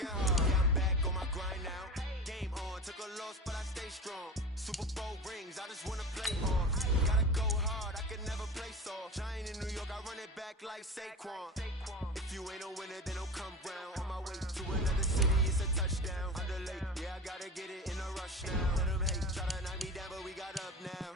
Working hard, yeah, I'm back on my grind now. Game on, took a loss, but I stay strong. Super Bowl rings, I just wanna play off. Gotta go hard, I can never play soft. Giant in New York, I run it back like Saquon. If you ain't a winner, then don't come round. On my way to another city, it's a touchdown. Underlay, yeah, I gotta get it in a rush now. Let them hate, try to knock me down, but we got up now.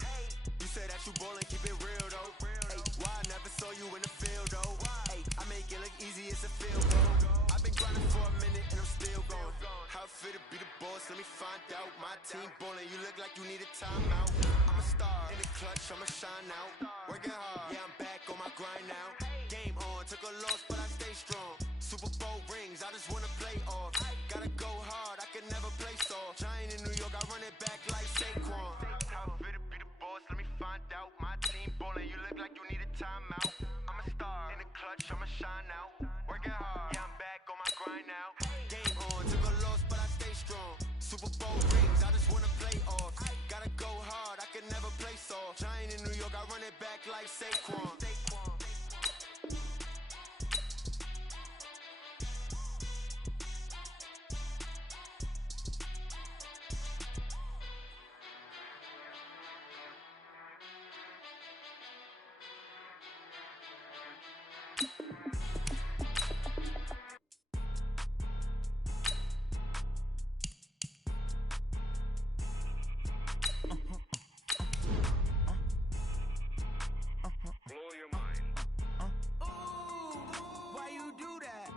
You said that you ballin', keep it real though. Hey, why I never saw you in the field though? Hey, I make it look easy, it's a field goal. I've been grinding for a minute and I'm still going. How it feel to be the boss, let me find out. My team ballin', you look like you need a timeout. I'm a star, in the clutch, I'ma shine out. Working hard, yeah, I'm back on my grind now. Game on, took a loss, but I stay strong. Super Bowl rings, I just wanna play off. Gotta go hard, I can never play soft. Giant in New York, I run it back like Saquon. How it feel to be the boss, let me find out. My team ballin', you look like you need a timeout. I'm a star, in the clutch, I'ma shine out. Working hard, yeah, I'm back on my grind now. Game on, took a loss, but I stay strong. Super Bowl rings, I just wanna play off. Gotta go hard, I can never play soft. Giant in New York, I run it back like Saquon.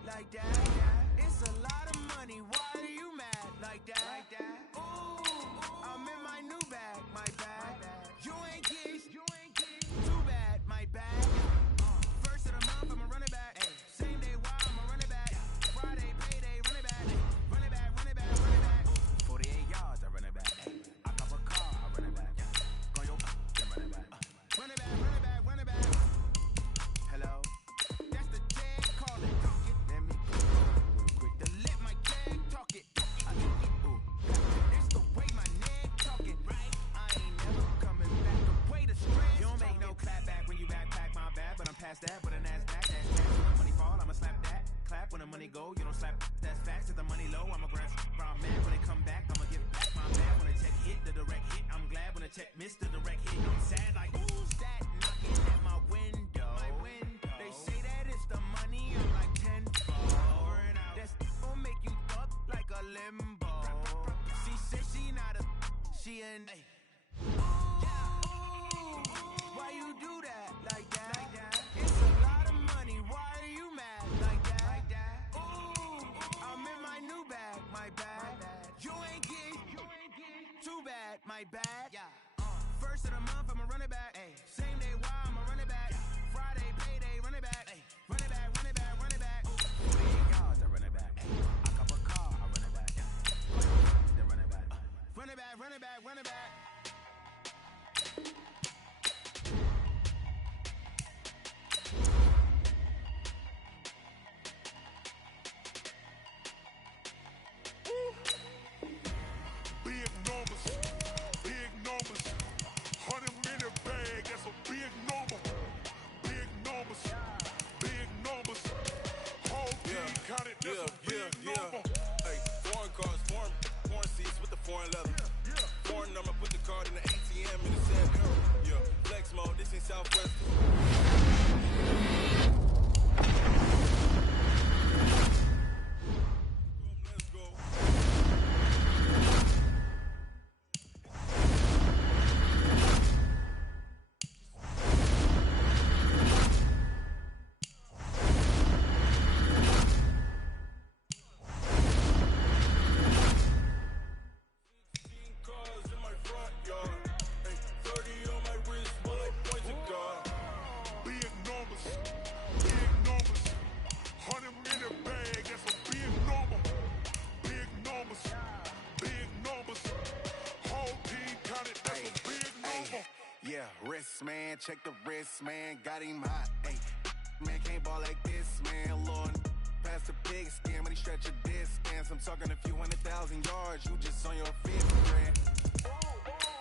Like that, it's a lot of money. Why are you mad like that? Ooh, I'm in my new bag, my bag. You ain't geese, too bad, my bag. First of the month, I'ma run it back. Same day, why I'ma run it back. Friday, payday, run it back. Run it back, run it back, run it back. 48 yards, I run it back. I cop a car, I run it back. Go yo, then run it back. Run it back, run it back, run it back. Hello, that's the dead calling. Let me quick to let my tag talk it. It's the way my neck talking. Right, I ain't never coming back. The way the stress. You don't make no clap back when you backpack my bad, but I'm past that. But a NASDAQ, that's tax. When the money fall, I'ma slap that. Clap when the money go, you don't slap. That's facts. If the money low, I'ma grab. I'm mad when it come back, I'ma give back my bad. When the check hit, the direct hit. I'm glad when the check missed the direct hit. I'm sad like who's that knocking at my window? They say that it's the money. I'm like 10. That's gon' make you up like a limbo. She said she not a, she an. Why you do that like that? It's a lot of money. Why are you mad like that? Ooh, I'm in my new bag, my bag. You ain't geek, too bad, my bad. First of the month, I'ma run it back. Same day, why I'ma run it back. Friday, payday, run it back. Run it back, run it back, run it back. 48 yards, I run it back. I cop a car, I run it back. Then run it back. Run it back, run it back, run it back. Big numbers, big numbers. 100-minute bag, that's a big number. Big numbers, big numbers. Whole team counted, that's a big number. Hey, foreign cars, foreign seats with the foreign leather. Foreign number, put the card in the ATM in the sand. Yeah, flex mode, this ain't Southwest. Let's go. Cars in my front yard. Hey, 30 on my wrist, bullet points of God. Big numbers, big numbers. 100-minute bag, that's a big number. Big numbers, big numbers. Whole team counted, that's a big number. Yeah, wrist man, check the wrist man, got him hot. Ay, man can't ball like this, man. Lord, pass the big skin when he stretch a distance. I'm talking a few 100,000 yards, you just on your 50 grand.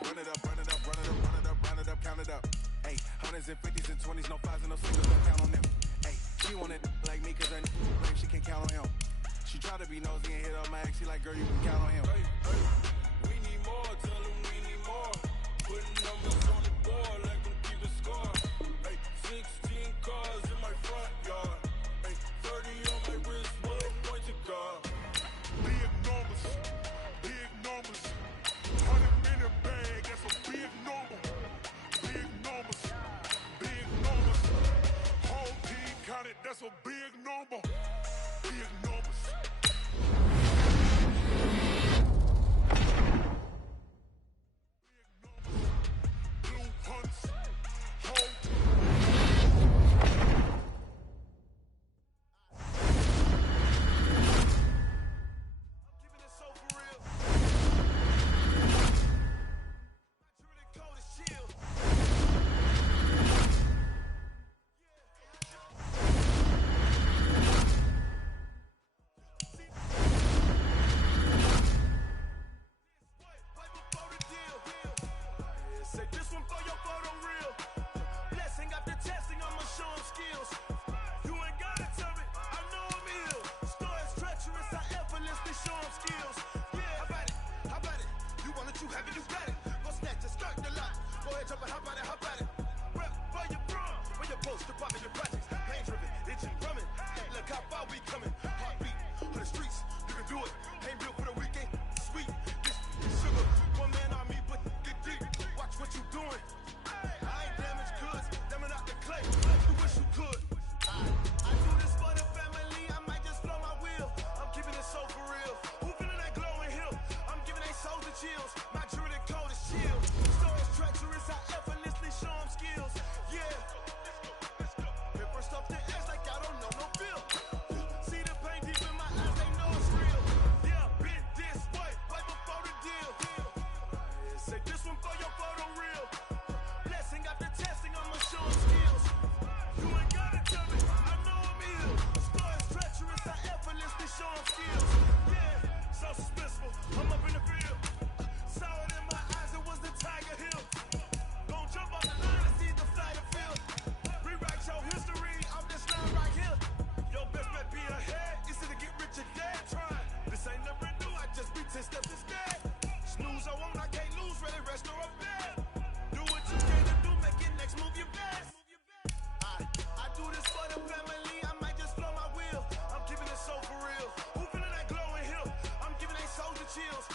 Run it up, run it up, run it up, run it up, run it up, count it up. Ay, hundreds and 50s and 20s, no 5s and no 6s, don't count on them. Ay, she want it like me cause her claim she can count on him. She try to be nosy and hit on my ex. She like, girl, you can count on him. Hey, hey, we need more, tell them we need more. Putting numbers on the board like I'm keeping score. Hey, 16 cars in my front yard. Hey, 30 on my wrist, what a point to guard. Big numbers, big numbers. 100-minute bag, that's a big number. Big numbers, big numbers. Whole team counted, that's a big number. Big numbers. Blue hunts, whole. Keeping it so for real. My truly cold is chill. Right before the deal. Say this one for your photo reel. Blessing after testing, I'ma show 'em skills. You ain't gotta tell me, I know I'm ill. Stories treacherous, I effortlessly show 'em skills. Yeah, how about it? How about it? You want it, you have it, you got it. Go snatch it, start the lot. Go ahead, jump it, how about it? How about it? Rep where you from? Where you post to pop in your projects? Pain driven, itching, drumming. Look how far we coming. Heartbeat on the streets, you can do it. Ain't built for the weekend. Sweet, this sugar. One man on me, but get deep. Watch what you doing. I ain't damaged goods, them are not the clay. You wish you could. I do this for the family, I might just blow my wheel. I'm keeping it so for real. Who feeling that glowing hill? I'm giving they souls the chills. My jewelry code is chill. Stories treacherous, I effortlessly show 'em skills. Yeah. Paper stuff the edge like I don't know no feel. See the pain deep in my eyes, they know it's real. Yeah, been this way, right before the deal. Say this one for your photo reel. Blessing after testing, I'ma show 'em skills. You ain't gotta tell me, I know I'm ill. Stories treacherous, I effortlessly show 'em skills. Yeah, so suspenseful, I'm up in the field. Saw it in my eyes, it was the Tiger Hill. Gon' jump off the line and see the flight of field. Rewrite your history, I'm this line right here. Your best bet be ahead, easy to get rich or dead trying. This ain't never new, I just be 10 steps instead. Snooze, I won't, I can't lose, ready, rest or a bed. Do what you can to do, make it next move your best. I do this for the family, I might just blow my wheel. I'm keeping it so for real. Who feeling that glowing hill? I'm giving they souls the chills.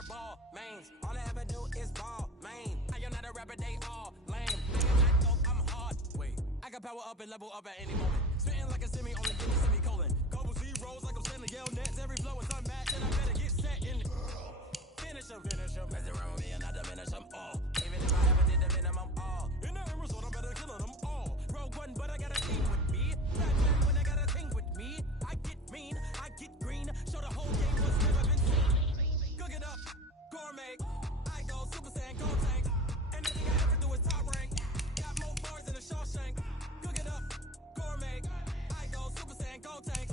wear ball mains. All I ever do is ball main. I am not a rapper, they all lame. I am not dope, I'm hard. Wait, I can power up and level up at any moment. Spitting like a semi, only give me semicolon. Couple zeros like I'm sending yell nets. Every flow is unmatched, and I better get set in. Finish them. Mess around with me and I diminish them all. Even if I ever did the minimum all. In the end result, I better kill them all. Rogue One, but I got a team with me. Batman when I got a thing with me. I get mean, I get green. Show the whole game what's never been seen. Cook it up, gourmet. I go Super Saiyan, go tank. Anything I ever do is top rank. Got more bars than a Shawshank. Cook it up, gourmet. I go Super Saiyan, go tank.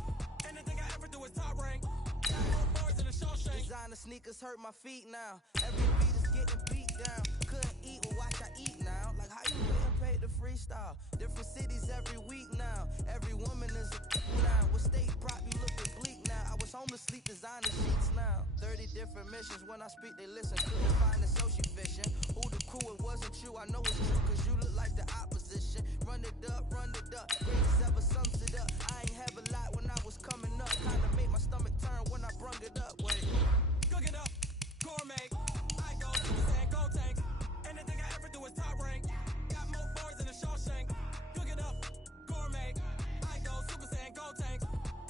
Anything I ever do is top rank. Got more bars than a Shawshank. Designer sneakers hurt my feet now. Every beat is getting beat down. Couldn't eat or watch I eat now. Like how you getting paid to freestyle? Different cities every week now. Every woman is a now. With state prop you looking bleak now. I was home to sleep designer sheets now. 30 different missions. When I speak they listen. Couldn't find the social vision. Who the crew, it wasn't you. I know it's true cause you look like the opposition. Run it up. Greatest ever sums it up. I ain't have a lot when I was coming up. Kinda made my stomach turn when I brung it up. Wait. Cook it up, gourmet. I go Super Saiyan, go tank. Anything I ever do is top rank. Got more bars than a Shawshank. Cook it up, gourmet. I go Super Saiyan, go tank.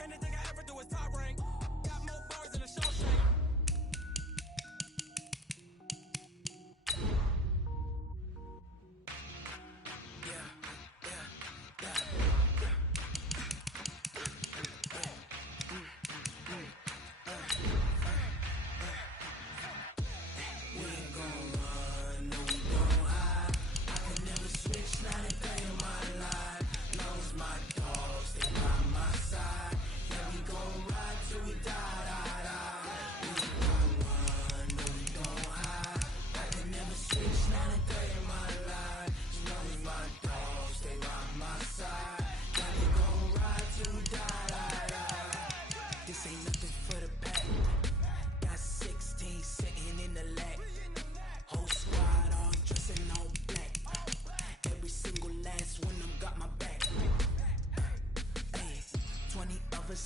Anything I ever do is top rank. Got more bars than a Shawshank.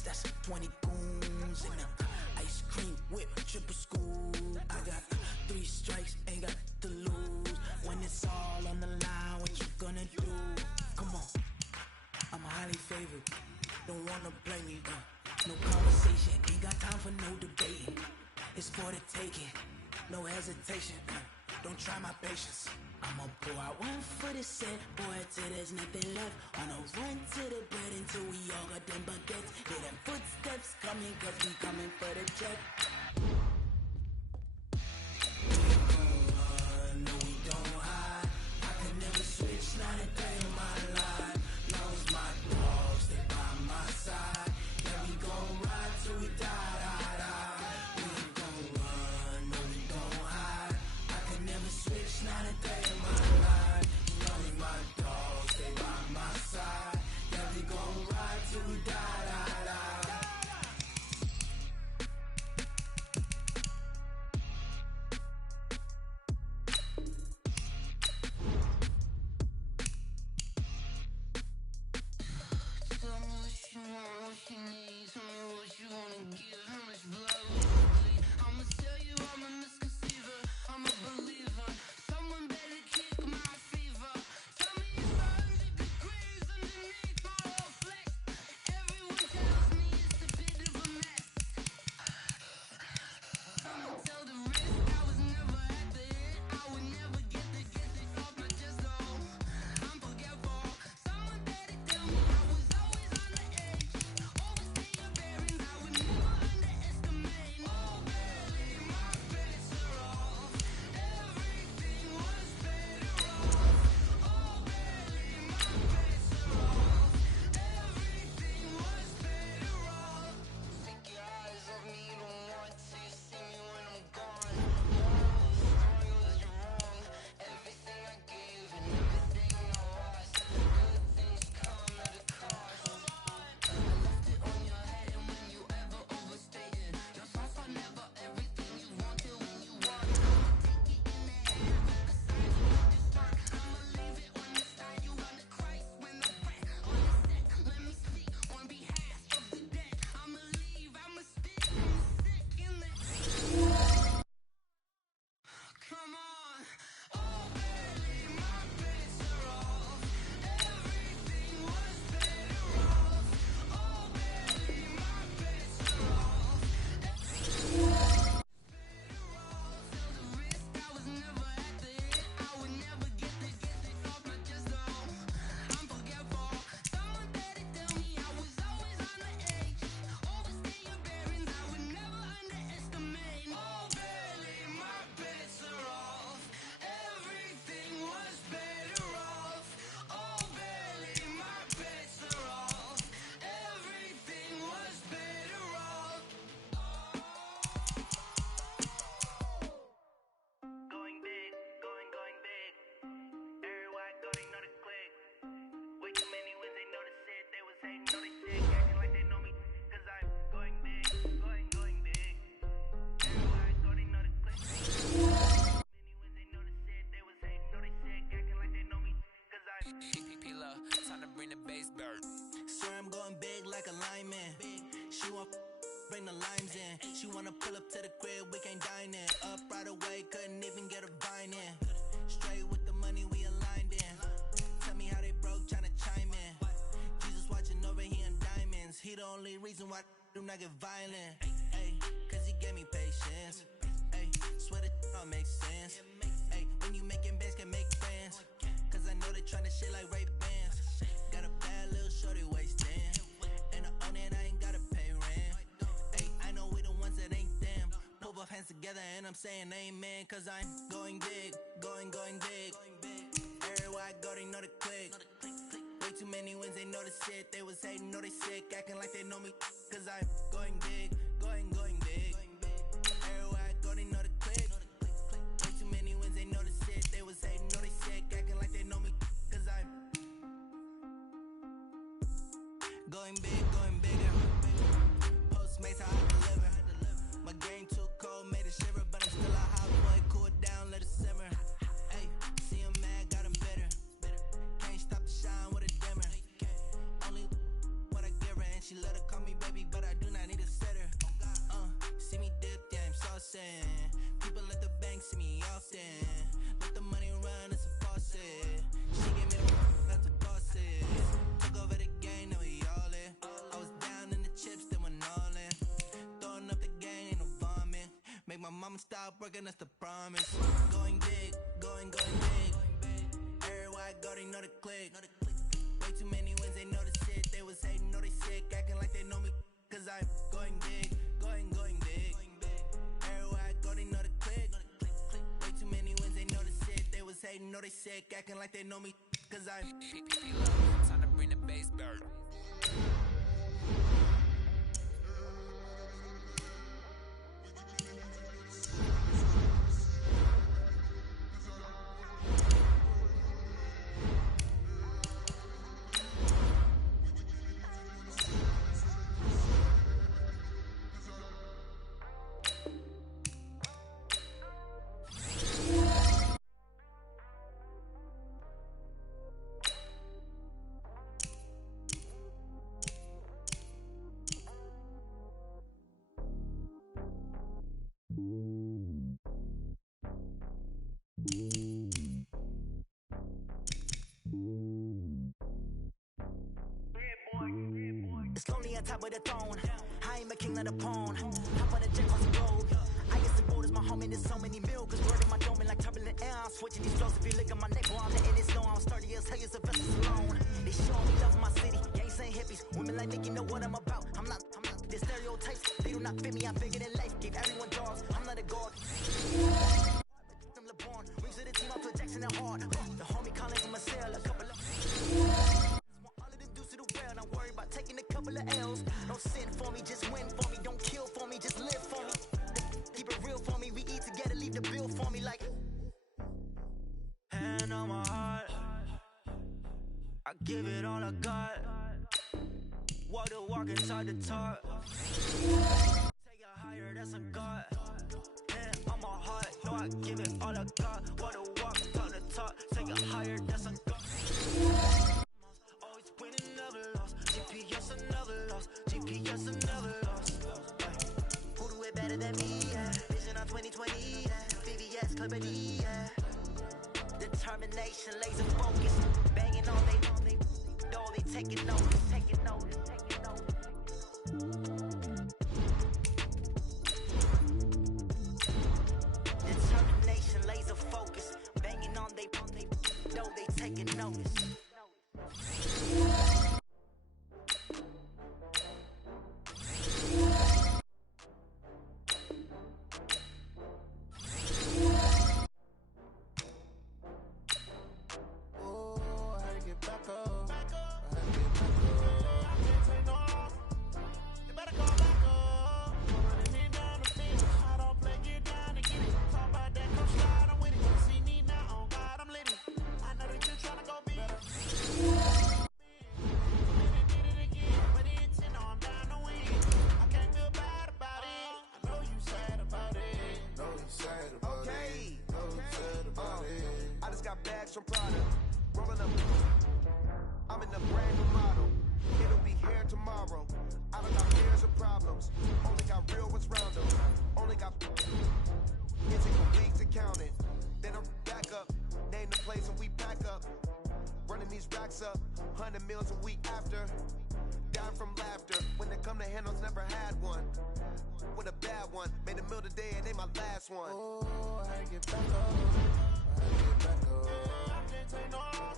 That's 20 goons and a ice cream whip, triple school. I got 3 strikes, ain't got to lose. When it's all on the line, what you gonna do? Come on, I'm highly favored. Don't wanna blame me, no conversation, ain't got time for no debating. It's for the taking, no hesitation. Don't try my patience. I'ma pour out one for the set, boy, till there's nothing left. On a run to the bread until we all got them baguettes. Hear them footsteps coming, cause we coming for the check. We gon' run, no we don't hide. I can never switch, not a day in my life. Long as my dogs, they by my side. Yeah, we gon' ride till we die, die, die. We gon' run, no we don't hide. I can never switch, not a day in my life. Long as my dogs, they by my side. Yeah, we gon' ride till we die, die, die. bass bird. Swear I'm going big like a lineman. She want bring the limes in. She wanna pull up to the crib, we can't dine in. Up right away, couldn't even get a vine in. Straight with the money we aligned in. Tell me how they broke, tryna chime in. Jesus watching over here in diamonds. He the only reason why I do not get violent. Ay, cause he gave me patience. Ay, swear that all makes sense. Ay, when you making bands, can make friends. Cause I know they tryna shit like Ray-Bans. Got a bad little shorty wasting. And I own it, I ain't gotta pay rent. Ay, I know we the ones that ain't them. Pull both hands together and I'm saying amen. Cause I'm going big, going big. Everywhere I go, they know the click. Way too many wins, they know the shit. They was hating, know they sick, acting like they know me. Cause I'm going big, going big. Everywhere I go, they know the click. Way too many wins, they know the shit. They was hating, know they sick, acting like they know me. Cause I'm going bigger. Postmates, how I deliver. My game too cold, made it shiver. But I'm still a hot boy, cool it down, let it simmer. Hey, see him mad, got him bitter. Can't stop the shine with a dimmer. Only what I give her, and she let her call me baby, but I do not need a sitter. See me dip, yeah, I'm saucing. People at the bank see me often. Let the money run, it's a faucet. She gave me the that's a bosses. Took over the game, now we all in. I was down in the chips, then went all in. Throwing up the gang, ain't no vomit. Make my mama stop working, that's the promise. Going big, going big. Everywhere I go, they know the click. Way too many wins, they know the shit. They was hating, know they sick, acting like they know me. Cause I'm going big, going big. Everywhere I go, they know the click. Way too many wins, they know the shit. They was hating, know they sick, acting like they know me. Cause I'm Time to bring the bass bird. It's lonely on top of the throne. I ain't a king of the pawn. Hop on the jet across the globe. I guess the boat is my home and there's so many mil. Cause word in my dome like turbulent air. I'm switching these flows. If you look at my neck, boy, I'm letting it snow. I'm sturdy as hell, as a vessel alone. They showing me love in my city. Gangs saying hippies. Women like Nick, you know what I'm about. I'm not the stereotypes. They do not fit me. I'm bigger than life. Give everyone dogs. I'm not a god. I'm LeBron. Wings of the team, I put Jackson and hard. The homie calling from a cell. A couple of taking a couple of L's. Don't sin for me, just win for me. Don't kill for me, just live for me. Keep it real for me. We eat together, leave the bill for me like. Hand on my heart, I give it all I got. Walk the walk and talk the talk. Take it higher, that's a God. Hand on my heart, no, I give it all I got. Walk the walk, talk the talk. Take it higher, that's a God. Always winning, never lost. GPS another loss. GPS another loss. Who do it better than me? Yeah. Vision on 2020. Yeah. VVS Clarity. Yeah. Determination, laser focus. Banging on they taking notice. Determination, laser focus. Banging on they taking notice. I'm in a brand new model. It'll be here tomorrow. I don't got fears or problems. Only got real what's round them. Only got it take a week to count it. Then I'm back up. Name the place and we pack up. Running these racks up. 100 meals a week after. Dying from laughter. When they come to handles, never had one. With a bad one. Made a meal today and they my last one. Oh, I get back up. I get back up. I can't take no loss.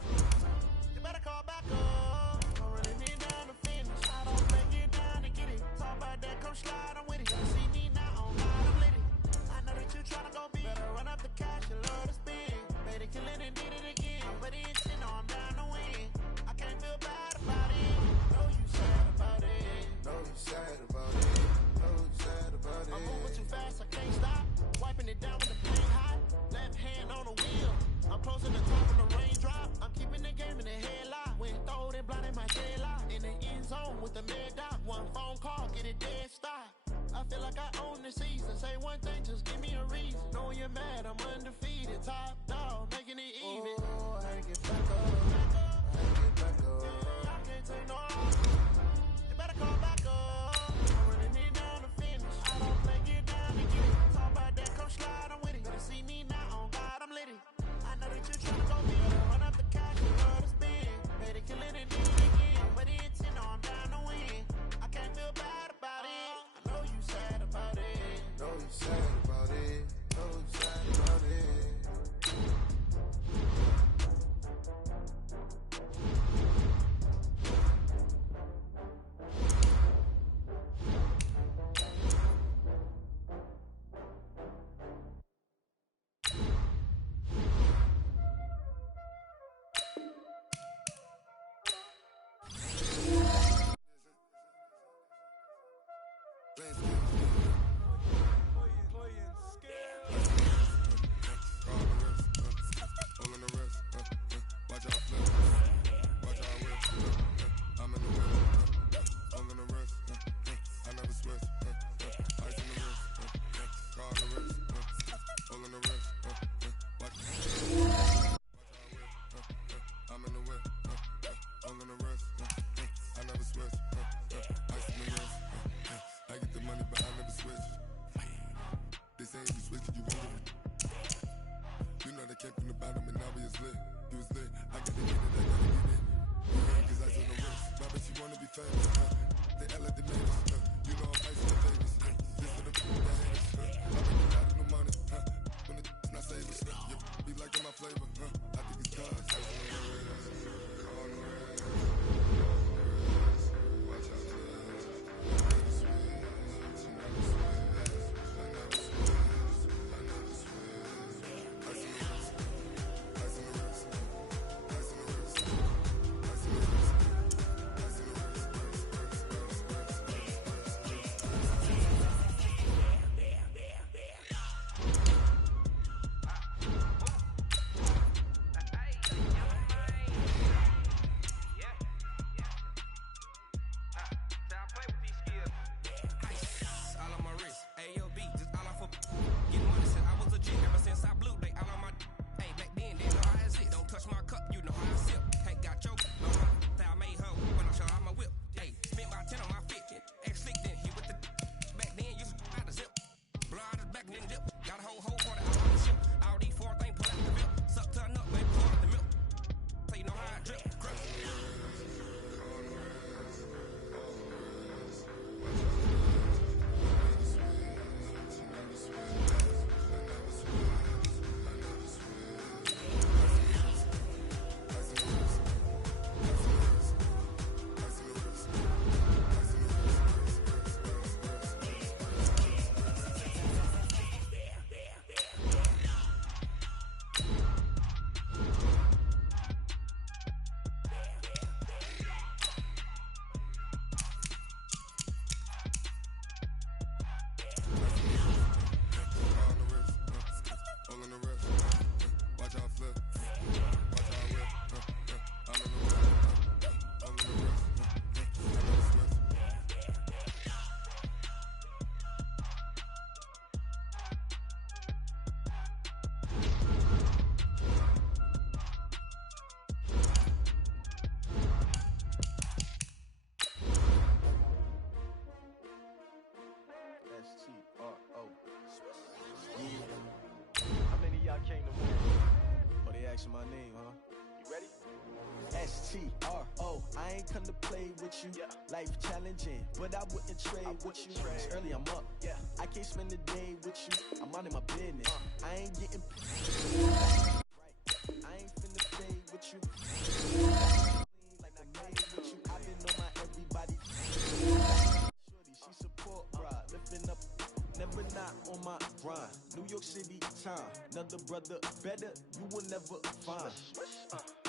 You better call back up. I'm running it down to finish. I don't break it down to get it. Talk about that, come slide, I'm with it. You see me now, on God, I'm lit it. I know that you tryna go big. Better run up the cash, you love to spend. Made it, kill it, and did it again. I'm ready and shit, know I'm down to win. I can't feel bad about it. Know you sad about it. Know you sad about it. Know you sad about it. I'm moving too fast, I can't stop. Wiping it down with the paint hot. Left hand on the wheel. I'm closing the top when the raindrop. I'm keeping the game in the headlock. When throwed and blinded my headlock. In the end zone with the mid dot. One phone call, get it dead stop. I feel like I own the season. Say one thing, just give me a reason. Knowing you're mad, I'm undefeated. Top dog, making it even. Oh, I get back up. I get back up. I can't take no loss. You better call back up. I'm running it down to finish. I don't play, get down to get it. Talk about that, come slide, I'm with it. Better see me now, on God, I'm lit it. I know that you're tryna go big. Run up the cash, you love to spend. Made it, kill it, and did it again. But it's in, know I'm down to win. I can't feel bad about it. I know you sad about it. Know you sad about it. Know you sad about it. mention my name, huh? You ready? STRO, I ain't come to play with you. Life challenging, but I wouldn't trade with you. It's early, I'm up. I can't spend the day with you. I'm out in my business. I ain't getting I ain't finna stay with you. Like I made with you. I've been on my everybody. Shorty, she support, bruh. Lifting up, never not on my grind. New York City time. Another brother better, you will never find.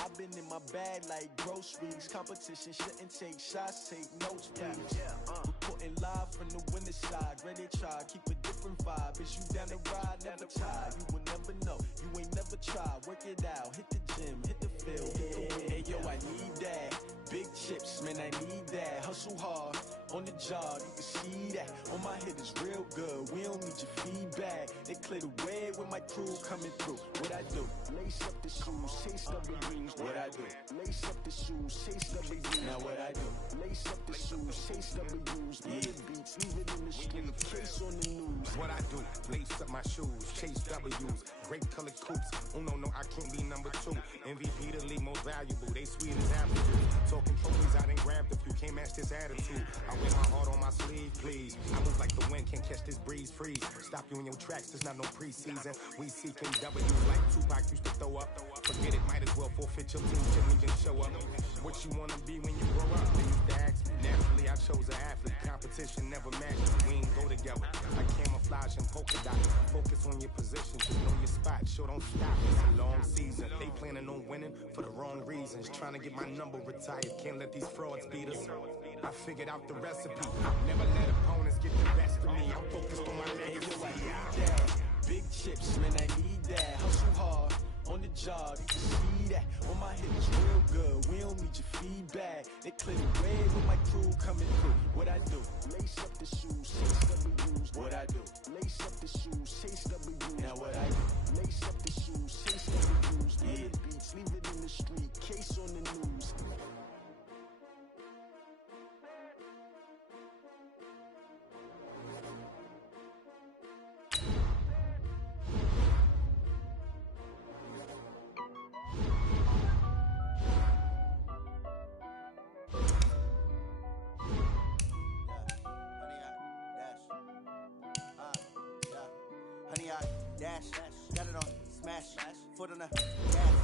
I've been in my bag like groceries. Competition shouldn't take shots, take notes, please. Reporting live from the winter side. Ready to try, keep a different vibe. Is you down the ride, never tired. You will never know, you ain't never tried. Work it out, hit the gym, hit the field, hit the wind. Hey yo, I need that. Big chips, man, I need that. Hustle hard, on the job, you can see that. On my hit is real good, we don't need your feedback. They clear the way with my crew coming through. What I do? Lace up the shoes, chase up the rings. What I do? Lace up the shoes, chase up the rings. Now what I do? Lace up the shoes, chase up the rings. Yeah, beats, leave it in the street, case on the news. What I do? Lace up my shoes, chase W's. Great colored coops. Oh no, I can't be number 2. MVP the league most valuable. They sweet as apple juice. Talking trophies, I done grabbed a few. Can't match this attitude. I wear my heart on my sleeve, please. I move like the wind, can't catch this breeze, freeze. Stop you in your tracks, there's not no preseason. We seeking W's like Tupac used to throw up. Forget it, might as well forfeit your team, didn't even show up. What you wanna be when you grow up? They used to ask me. Naturally, I chose an athlete. Competition never matched. We ain't go together. Like camouflage and polka dot. Focus on your position, just know your spot. Sure, don't stop. It's a long season. They planning on winning for the wrong reasons. Trying to get my number retired. Can't let these frauds beat us. I figured out the recipe. Never let opponents get the best of me. I'm focused on my legacy. Big chips, man, I need that. Hustle hard, on the job, you can see that. On my hit is real good, we don't need your feedback. They clear the way with my crew coming through. What I do? Lace up the shoes, chase W's. What I do? Lace up the shoes, chase W's. Now what I do? Lace up the shoes, chase W's. Yeah, beats, leave it in the street, case on the news. Dash, got it on, smash, foot on the gas.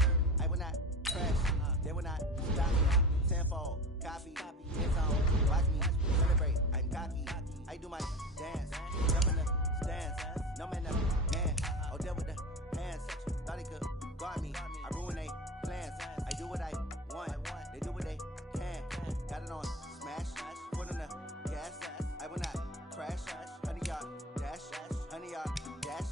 I will not crash, they will not stop me. Tenfold, copy, hands on, watch me celebrate. I'm cocky, I do my dance, jump in the stands. No man, never man. Oh, deal with the hands. Thought he could guard me. I ruin they plans. I do what I want. They do what they can. Got it on, smash, foot on the gas. I will not crash, honey yard dash, honey yard dash.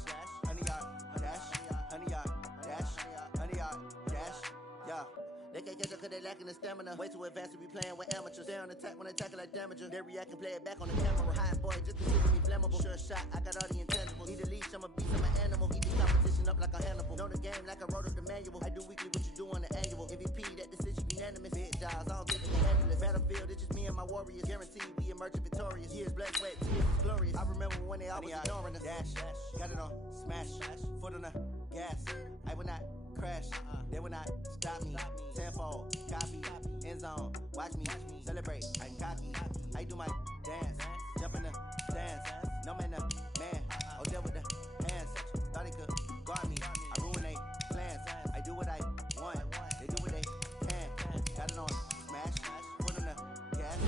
They can't catch up cause they lacking the stamina. Way too advanced to be playing with amateurs. They on attack when they tackle like damager. They react and play it back on the camera. Hot boy, just consider me flammable. Sure shot, I got all the intangibles. Need a leash, I'm a beast, I'm an animal. Eat the competition up like a Hannibal. Know the game like I wrote up the manual. I do weekly what you do on the annual. MVP, that decision unanimous. Big jobs, I don't think you can handle it. Battlefield, it's just me and my warriors. Guaranteed we emerge victorious. Years blood, sweat, tears is glorious. I remember when they always ignoring us. Dash, got it on, smash, foot on the gas. I will not crash, they will not stop me. Tenfold, copy, end zone, watch me celebrate. I'm cocky, I do my dance, jump in the stands. No man, man, oh deal with the hands. Thought he could guard me, I ruin they plans. I do what I want, they do what they can. Got it on, smash, foot on the gas.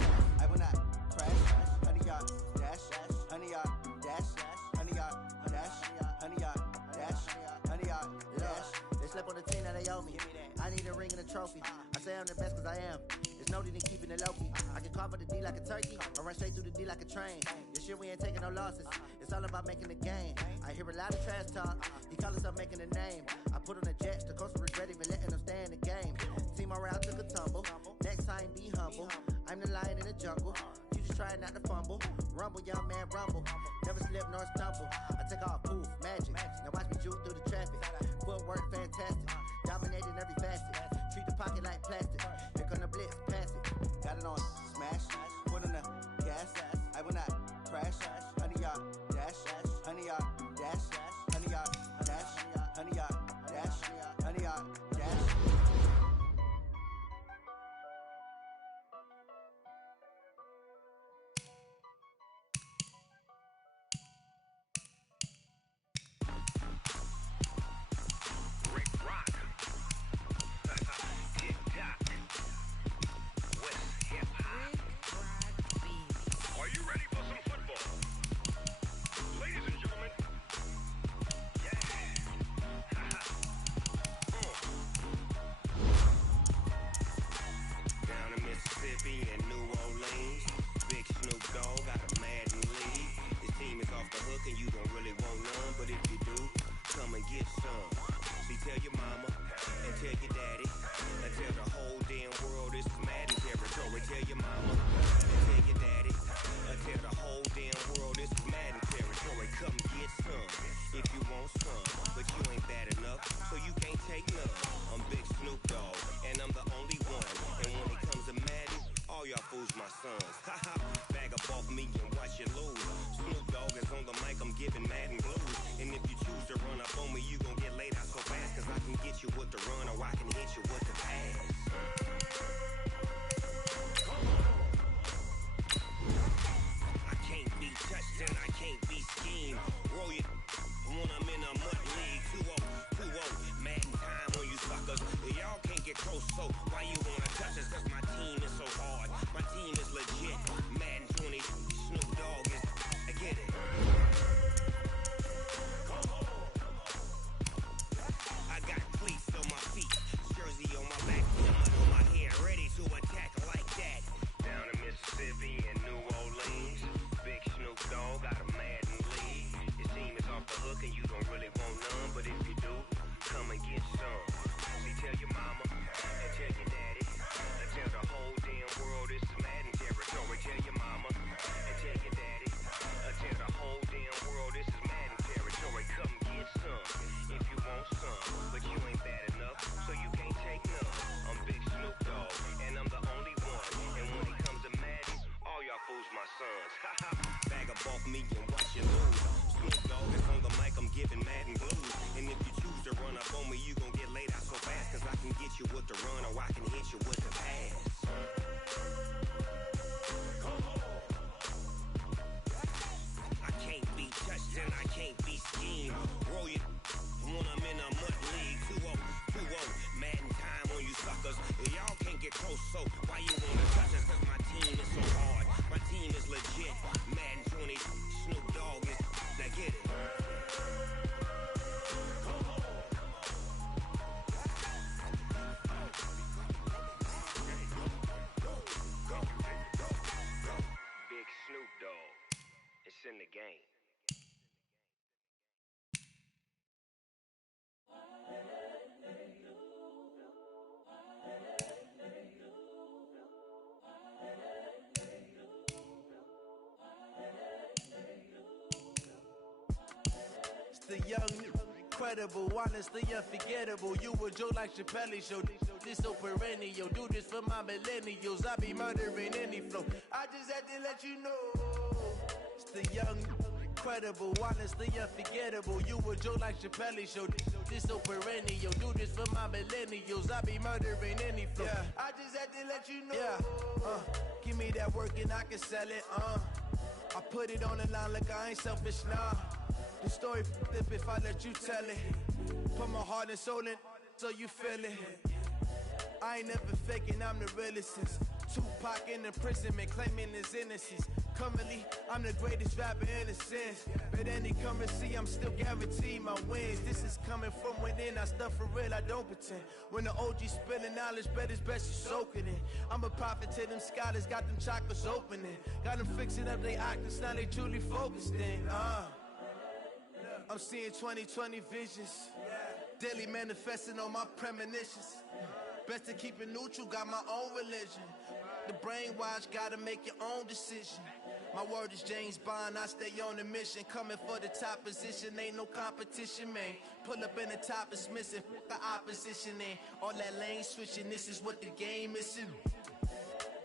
I will not crash, honey yard dash, honey yard dash, honey yard dash, honey yard dash, honey yard dash. Slept on the team that they owe me. I need a ring and a trophy. I say I'm the best cause I am. There's no need in keeping it low key. I can carve for the D like a turkey. I run straight through the D like a train. This year we ain't taking no losses. It's all about making the game. I hear a lot of trash talk. He call himself making a name. I put on the jets. The coach regret even letting them stay in the game. Team around took a tumble. Next time be humble. I'm the lion in the jungle. You just try not to fumble. Rumble, young man, rumble. Never slip nor stumble. I take off, poof, magic. Now watch me juke through the traffic. Footwork fantastic. Dominating every facet. Treat the pocket like plastic. Here come the blitz, pass it. Got it on, smash. Foot on the gas. I will not crash. Honey yard dash. Honey yard dash. Honey yard dash. Honey yard dash. Honey yard dash. some. See, tell your mama and tell your daddy and tell the whole damn world this is Madden territory. Tell your mama and tell your daddy and tell the whole damn world this is Madden territory. Come get some if you want some, but you ain't bad enough, so you can't take none. I'm Big Snoop Dogg, and I'm the only one. And when it comes to Madden, all y'all fools my sons. Haha, bag up off me and watch you lose. Snoop Dogg is on the mic, I'm giving Madden blues. And if you choose to run up on me, you gon' get laid out so fast, cause I can get you with the run or I can hit you with the pass. I can't be touched and I can't be schemed. Roll you when I'm in a mud league. 2-0, Madden time on you suckers. Y'all can't get close, so why you wanna touch us? Cause my team is so hard, my team is legit. Madden 20, Snoop Dogg is, I get it. I got cleats on my feet, jersey on my back, helmet on my hair, ready to attack like that. Down in Mississippi and New Orleans, Big Snoop Dogg got a Madden league. Your team is off the hook and you don't really want none, but if you do, come and get some. See, tell your mama and tell your daddy and tell the whole damn world this is Madden territory. Tell your mama and tell your daddy and tell the whole damn world this is Madden territory. Come get some if you want some, but you ain't bad enough, so you can't take none. I'm Big Snoop Dogg, and I'm the only one. And when it comes to Madden, all y'all fools my sons. Haha, bag up off me and watch you lose. Snoop Dogg is on the mic, I'm giving Madden blues. And if you choose to run up on me, you gon' get laid out so fast, cause I can get you with the run or I can hit you with the pass. I can't be touched and I can't be schemed. Roll you when I'm in a mud league. 2-0, Madden time on you suckers. Y'all can't get close, so why you wanna touch us? Cause my team is so hard, my team is legit. Madden 20, Snoop Dogg is, now get it. Big Snoop Dogg, it's in the game. It's the young, incredible, honestly unforgettable. You a joke like Chappelle show. This so perennial. Do this for my millennials. I be murdering any flow. I just had to let you know. It's the young, incredible, honestly unforgettable. You a joke like Chappelle show. This so perennial. Do this for my millennials. I be murdering any flow. Yeah. I just had to let you know. Yeah. Give me that work and I can sell it. I put it on the line like I ain't selfish, nah. The story flip if I let you tell it. Put my heart and soul in so you feel it. I ain't never faking, I'm the realest since Tupac in imprisonment, claiming his innocence. Currently, I'm the greatest rapper in a sense. But any currency, I'm still guaranteed my wins. This is coming from within, I stuff for real, I don't pretend. When the OG spilling knowledge, bet it's best you soak it in. I'm a prophet to them scholars, got them chakras opening. Got them fixing up they octaves, now they truly focused in. I'm seeing 2020 visions, daily manifesting on my premonitions. Best to keep it neutral, got my own religion. The brainwash, gotta make your own decision. My word is James Bond, I stay on a mission. Coming for the top position, ain't no competition, man. Pull up in the top is missing, the opposition ain't. All that lane switching, this is what the game is.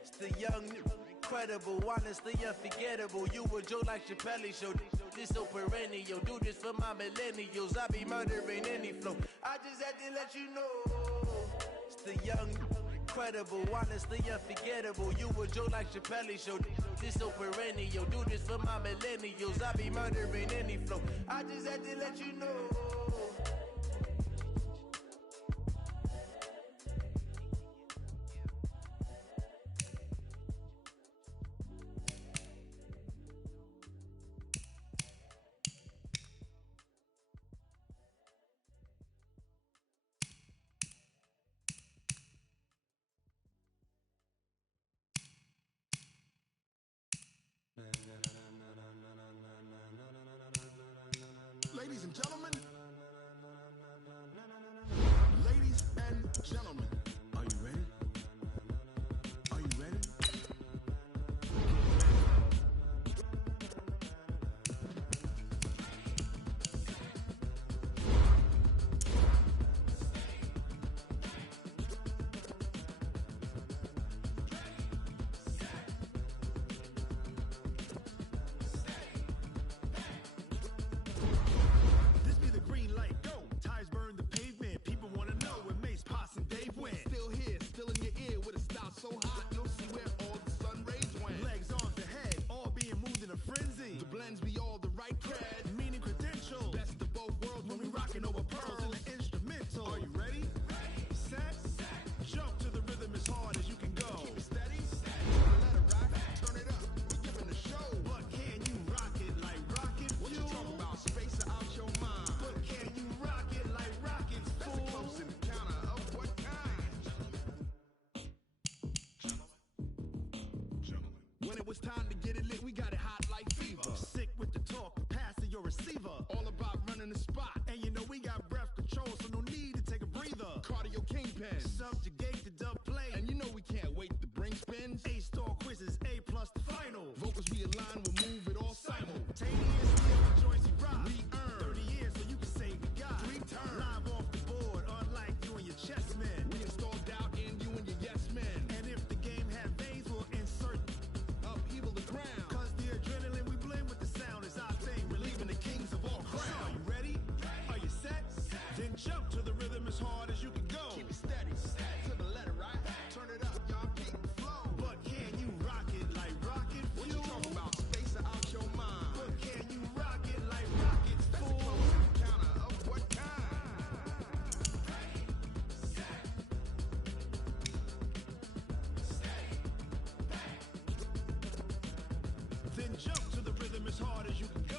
It's the young, incredible, honestly unforgettable. You a joke like Chappelle show. This so perennial. Do this for my millennials. I be murdering any flow. I just had to let you know. It's the young, incredible, honestly unforgettable. You a joke like Chappelle show. This so perennial. Do this for my millennials. I be murdering any flow. I just had to let you know. Ladies and gentlemen, Gentlemen, are you ready? Are you ready? This be the green light, go. Tires burn the pavement. People wanna know where Mace, Pops, and Dave went. Still here, still in your ear with a style so hot, you'll see where all the sun rays went. Legs on the head, all being moved in a frenzy. The blends be all the right cred, meaning credentials. Best of both worlds when we rockin' over pearls in the instrumental. Are you ready? Set, jump to the rhythm as hard as you can go. Keep it steady, let it rock, turn it up, we're giving a show. But can you rock it like rocket fuel? What you talking about? Space out your mind. But can you rock it like rockets, fool? That's a close encounter of what kind? When it was time to get it lit, we got it hot like fever. Sick with the talk, passing your receiver. All about running the spot. And you know we got breath control, so no need to take a breather. Cardio kingpin, subjugate the dub play. And you know we can't wait to bring spins. A-star quizzes, A+ the final. Vocals we align, we'll move it all simultaneous. The joints we rock. We earn 30 years so you can say we got 3 turns. Live off the board, unlike you and your chess men. We install doubt in you and your yes men. And if the game had veins, we'll insert upheaval the ground. Cause the adrenaline we blend with the sound is our thing. Relieving the kings of all crowns. Are you ready? Are you set? Then jump to the rhythm as hard as you can go. Keep it steady, to the letter, right? Turn it up, y'all, keep the flow. But can you rock it like rocket fuel? What you talking about? Space out your mind. But can you rock it like rockets, fool? That's a close encounter of what kind? Then jump to the rhythm as hard as you can go.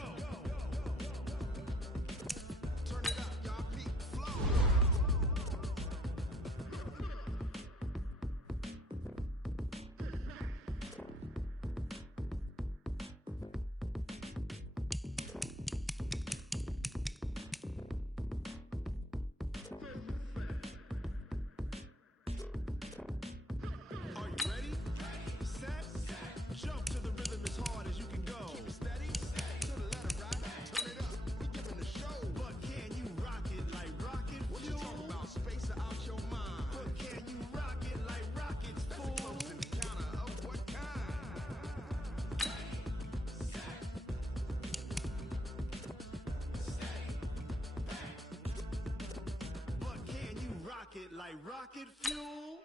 Turn it up, y'all, keep the flow. Are you ready? Set, jump to the rhythm as hard as you can go. Keep it steady, to the letter, right? Turn it up, we giving a show. But can you rock it like rocket fuel? What you talking about? Space out your mind. But can you rock it like rockets, fool? That's a close encounter of what kind? But can you rock it like rocket fuel?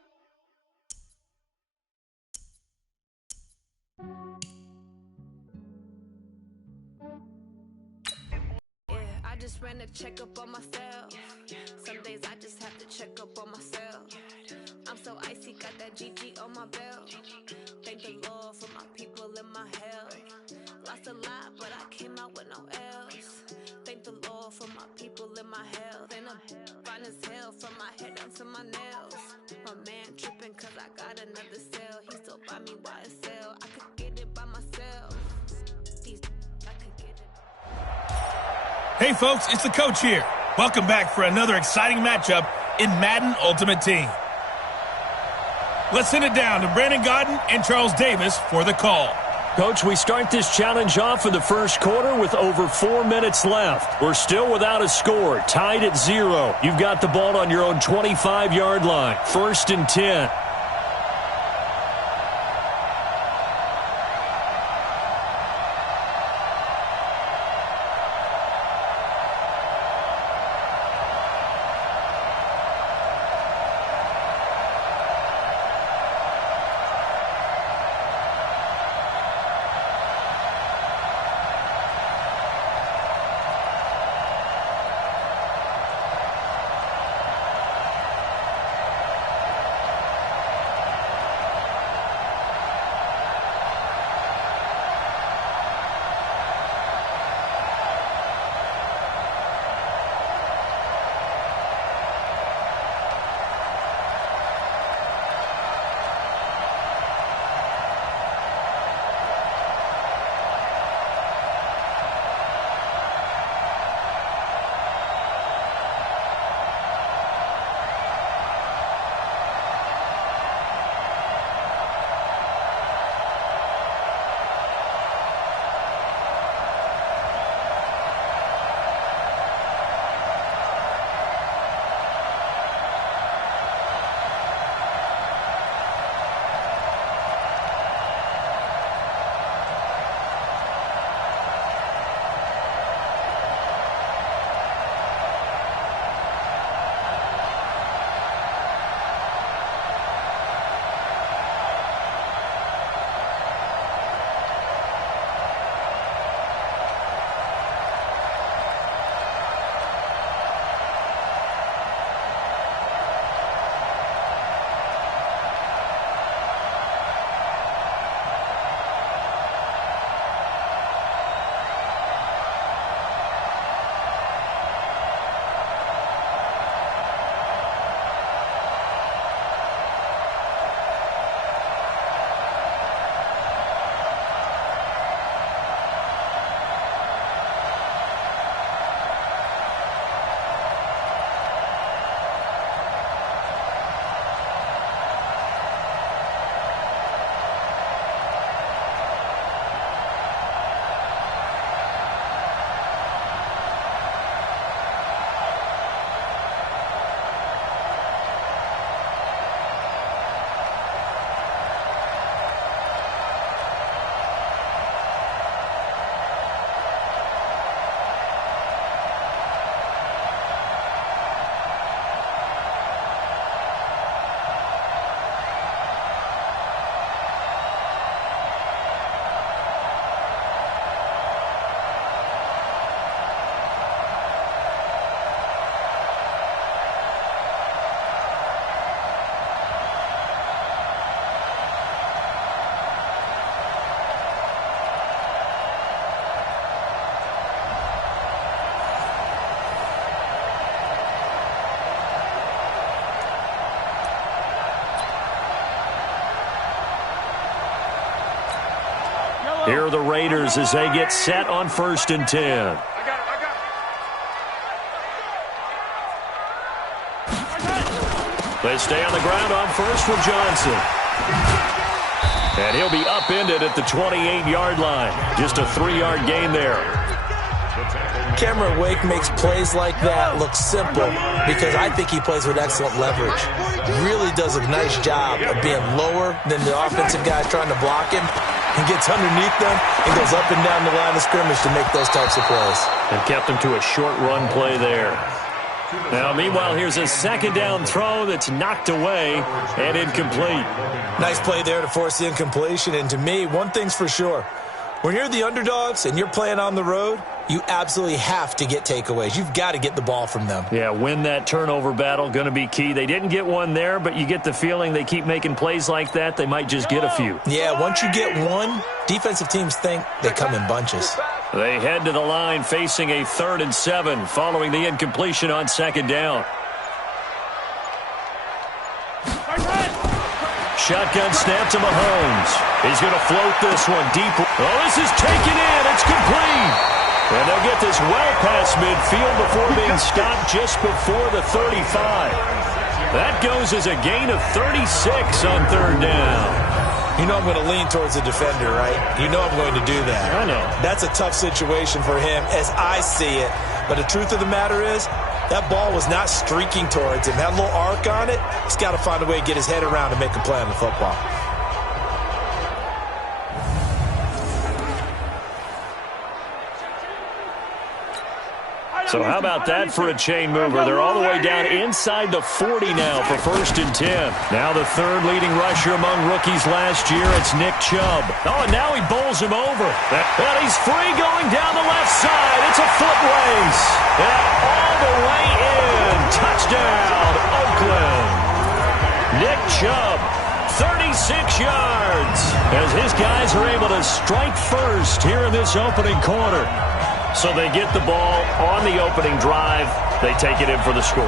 Yeah, I just ran a checkup on myself. Some days I just have to check up on myself. I'm so icy, got that GG on my belt. Thank the Lord for my people and my health. Lost a lot, but I came out with no else. Thank the Lord for my people and my health. And I'm fine as hell from my head down to my nails. My man tripping cause I got another cell. He still buy me YSL. I could get it by myself. I could get it. Hey folks, it's the coach here. Welcome back for another exciting matchup in Madden Ultimate Team. Let's send it down to Brandon Godden and Charles Davis for the call. Coach, we start this challenge off in the first quarter with over 4 minutes left. We're still without a score, tied at 0. You've got the ball on your own 25-yard line, 1st and 10. Here are the Raiders as they get set on 1st and 10. They stay on the ground on first with Johnson. And he'll be upended at the 28-yard line. Just a 3-yard gain there. Cameron Wake makes plays like that look simple because I think he plays with excellent leverage. Really does a nice job of being lower than the offensive guys trying to block him. He gets underneath them and goes up and down the line of scrimmage to make those types of plays. And kept him to a short run play there. Now, meanwhile, here's a 2nd down throw that's knocked away and incomplete. Nice play there to force the incompletion. And to me, one thing's for sure. When you're the underdogs and you're playing on the road, you absolutely have to get takeaways. You've got to get the ball from them. Yeah, win that turnover battle, going to be key. They didn't get one there, but you get the feeling they keep making plays like that, they might just get a few. Yeah, once you get one, defensive teams think they come in bunches. They head to the line facing a 3rd and 7 following the incompletion on 2nd down. Shotgun snap to Mahomes. He's going to float this one deep. Oh, this is taken in. It's complete. And they'll get this well past midfield before being stopped just before the 35. That goes as a gain of 36 on 3rd down. You know I'm going to lean towards the defender, right? You know I'm going to do that. I know. That's a tough situation for him as I see it. But the truth of the matter is, that ball was not streaking towards him. Had a little arc on it. He's got to find a way to get his head around and make a play on the football. So how about that for a chain mover? They're all the way down inside the 40 now for 1st and 10. Now the 3rd leading rusher among rookies last year, it's Nick Chubb. Oh, and now he bowls him over. And he's free going down the left side. It's a foot race. And all the way in. Touchdown, Oakland. Nick Chubb, 36 yards. As his guys are able to strike first here in this opening quarter. So they get the ball on the opening drive. They take it in for the score.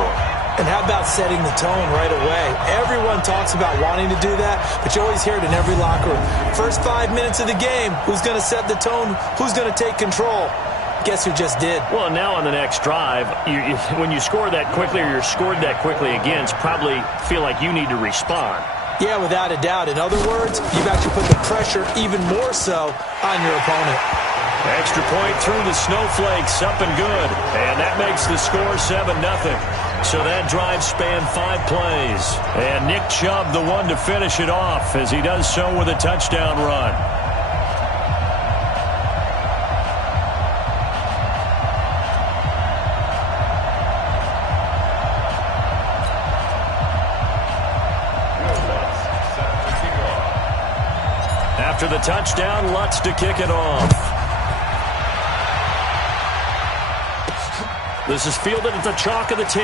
And how about setting the tone right away? Everyone talks about wanting to do that, but you always hear it in every locker room. First 5 minutes of the game, who's going to set the tone? Who's going to take control? Guess who just did? Well, now on the next drive, when you score that quickly or you're scored that quickly again, probably feel like you need to respond. Yeah, without a doubt. In other words, you've actually put the pressure even more so on your opponent. Extra point through the snowflakes, up and good. And that makes the score 7-0. So that drive spanned 5 plays. And Nick Chubb, the one to finish it off, as he does so with a touchdown run. After the touchdown, Lutz to kick it off. This is fielded at the chalk of the 10.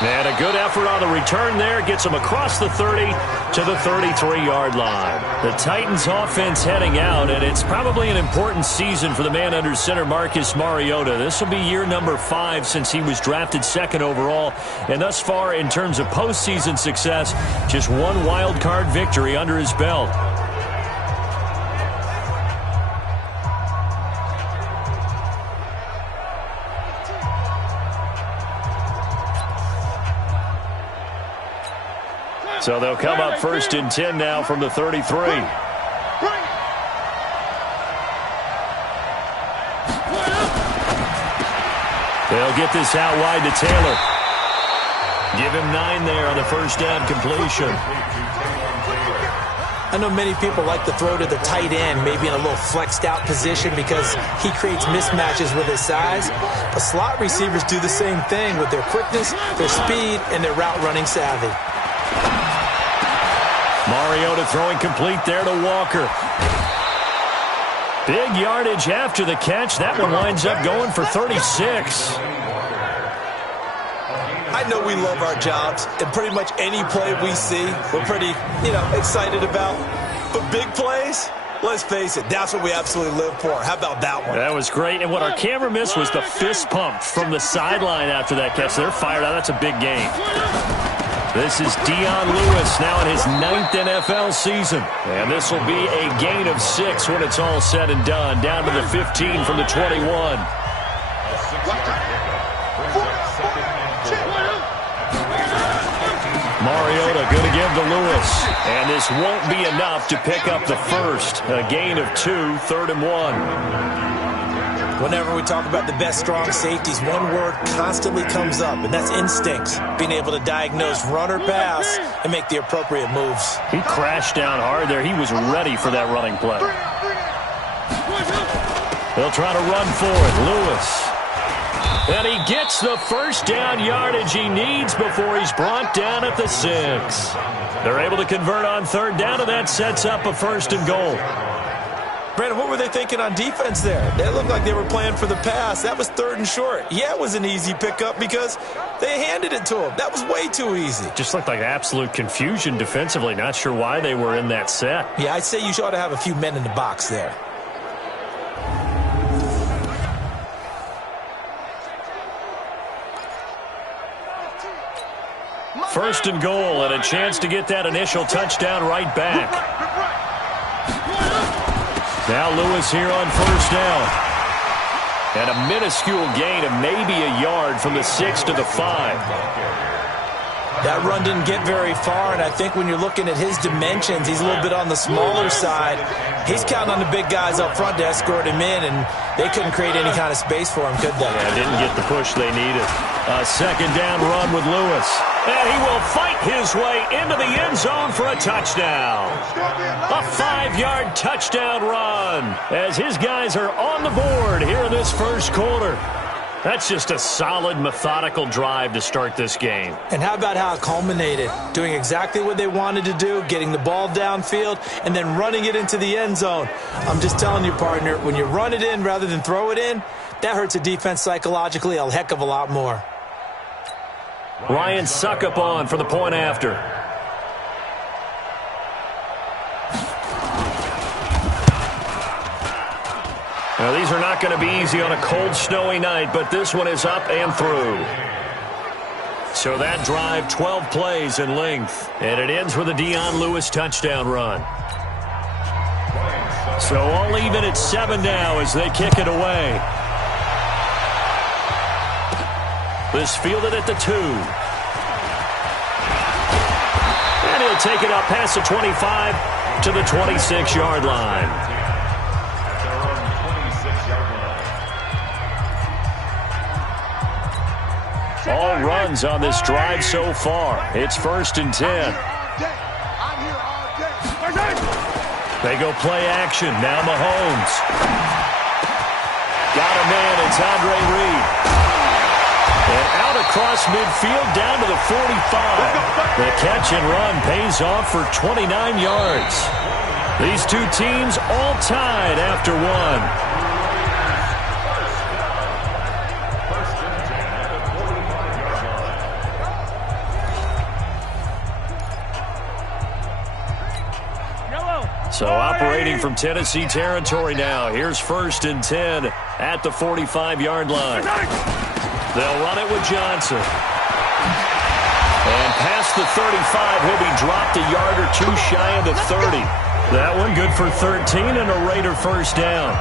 And a good effort on the return there. Gets him across the 30 to the 33-yard line. The Titans offense heading out, and it's probably an important season for the man under center, Marcus Mariota. This will be year number 5 since he was drafted 2nd overall. And thus far, in terms of postseason success, just one wild card victory under his belt. So they'll come up 1st and 10 now from the 33. They'll get this out wide to Taylor. Give him 9 there on the first down completion. I know many people like to throw to the tight end, maybe in a little flexed out position because he creates mismatches with his size. But slot receivers do the same thing with their quickness, their speed, and their route running savvy. Mariota throwing complete there to Walker. Big yardage after the catch. That one winds up going for 36. I know we love our jobs, and pretty much any play we see, we're pretty, excited about. But big plays, let's face it, that's what we absolutely live for. How about that one? That was great. And what our camera missed was the fist pump from the sideline after that catch. They're fired out. That's a big game. This is Dion Lewis now in his 9th NFL season. And this will be a gain of 6 when it's all said and done. Down to the 15 from the 21. Mariota going to give to Lewis. And this won't be enough to pick up the first. A gain of 2, 3rd and 1. Whenever we talk about the best strong safeties, one word constantly comes up, and that's instincts. Being able to diagnose run or pass and make the appropriate moves. He crashed down hard there. He was ready for that running play. They'll try to run for it. Lewis. And he gets the first down yardage he needs before he's brought down at the 6. They're able to convert on 3rd down, and that sets up a 1st and goal. Brandon, what were they thinking on defense there? They looked like they were playing for the pass. That was 3rd and short. Yeah, it was an easy pickup because they handed it to him. That was way too easy. Just looked like absolute confusion defensively. Not sure why they were in that set. Yeah, I'd say you ought to have a few men in the box there. First and goal, and a chance to get that initial touchdown right back. Now Lewis here on 1st down. And a minuscule gain of maybe a yard from the 6 to the 5. That run didn't get very far, and I think when you're looking at his dimensions, he's a little bit on the smaller side. He's counting on the big guys up front to escort him in, and they couldn't create any kind of space for him, could they? Yeah, didn't get the push they needed. A 2nd down run with Lewis. And he will fight his way into the end zone for a touchdown. A 5-yard touchdown run as his guys are on the board here in this first quarter. That's just a solid, methodical drive to start this game. And how about how it culminated? Doing exactly what they wanted to do, getting the ball downfield, and then running it into the end zone. I'm just telling you, partner, when you run it in rather than throw it in, that hurts a defense psychologically a heck of a lot more. Ryan Suckup on for the point after. Now, these are not going to be easy on a cold, snowy night, but this one is up and through. So that drive, 12 plays in length, and it ends with a Dion Lewis touchdown run. So all even at 7 now as they kick it away. This fielded at the 2. And he'll take it up past the 25 to the 26-yard line. All runs on this drive so far. It's 1st and 10. They go play action. Now Mahomes. Got a man. It's Andre Reed. And out across midfield down to the 45. The catch and run pays off for 29 yards. These two teams all tied after 1. So operating from Tennessee territory now. Here's 1st and 10 at the 45-yard line. They'll run it with Johnson. And past the 35, he'll be dropped a yard or 2 shy of the 30. That one good for 13 and a Raider first down.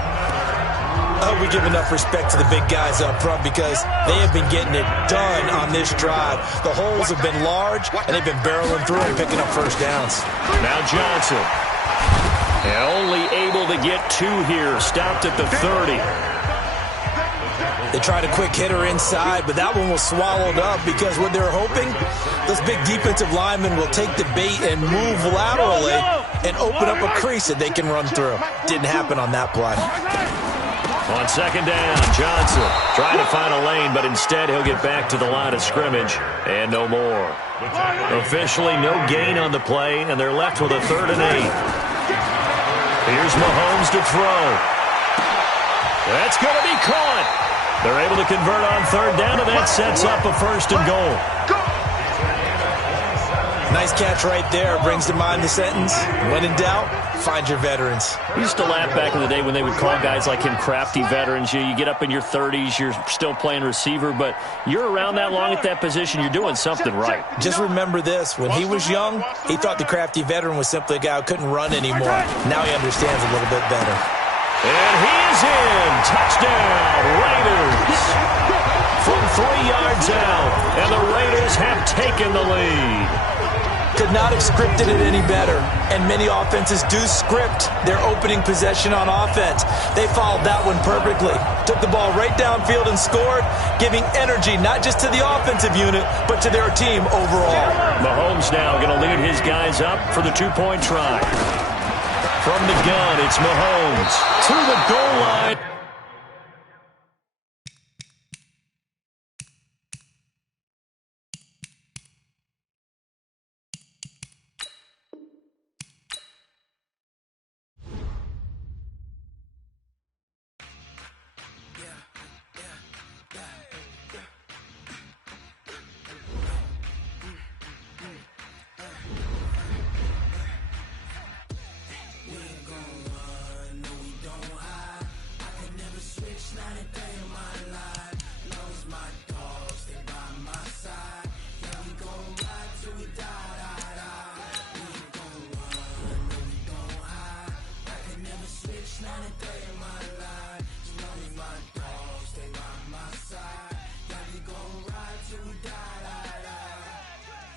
We give enough respect to the big guys up front because they have been getting it done on this drive. The holes have been large, and they've been barreling through and picking up first downs. Now Johnson. And only able to get 2 here. Stopped at the 30. They tried a quick hitter inside, but that one was swallowed up because what they're hoping, those big defensive linemen will take the bait and move laterally and open up a crease that they can run through. Didn't happen on that play. On 2nd down, Johnson trying to find a lane, but instead he'll get back to the line of scrimmage and no more. Officially no gain on the play, and they're left with a 3rd and 8. Here's Mahomes to throw. That's going to be caught. They're able to convert on 3rd down, and that sets up a 1st and goal. Nice catch right there. Brings to mind the sentence, when in doubt, find your veterans. We used to laugh back in the day when they would call guys like him crafty veterans. You get up in your 30s, you're still playing receiver, but you're around that long at that position, you're doing something right. Just remember this. When he was young, he thought the crafty veteran was simply a guy who couldn't run anymore. Now he understands a little bit better. And he is in. Touchdown, Raiders. From 3 yards out, and the Raiders have taken the lead. Could not have scripted it any better. And many offenses do script their opening possession on offense. They followed that one perfectly. Took the ball right downfield and scored, giving energy not just to the offensive unit, but to their team overall. Mahomes now going to lead his guys up for the 2-point try. From the gun, it's Mahomes to the goal line.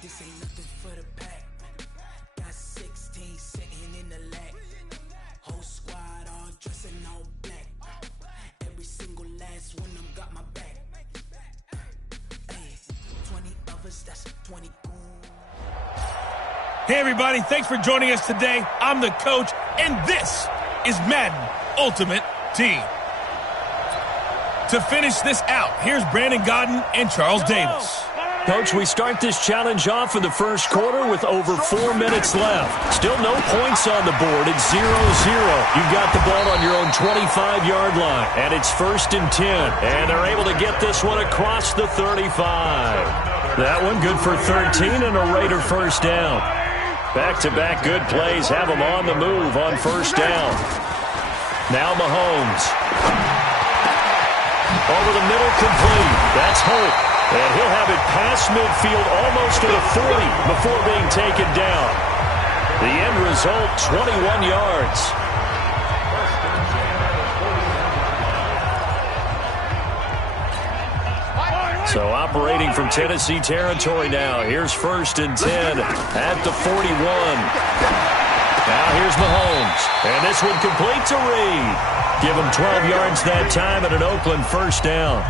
This ain't nothing for the pack. Got 16 sitting in the lag. Whole squad all dressing all black. Every single last one of them got my back. Hey, 20 of us, that's 20 goons. Hey everybody, thanks for joining us today. I'm the coach, and this is Madden Ultimate Team. To finish this out, here's Brandon Gaudin and Charles Davis. Coach, we start this challenge off in the first quarter with over 4 minutes left. Still no points on the board. It's 0-0. You've got the ball on your own 25-yard line, and it's 1st and 10. And they're able to get this one across the 35. That one good for 13 and a Raider first down. Back-to-back good plays have them on the move on first down. Now Mahomes. Over the middle, complete. That's Hope. And he'll have it past midfield almost to the 40 before being taken down. The end result, 21 yards. So operating from Tennessee territory now. Here's 1st and 10 at the 41. Now here's Mahomes. And this one complete to Reed. Give him 12 yards that time at an Oakland first down.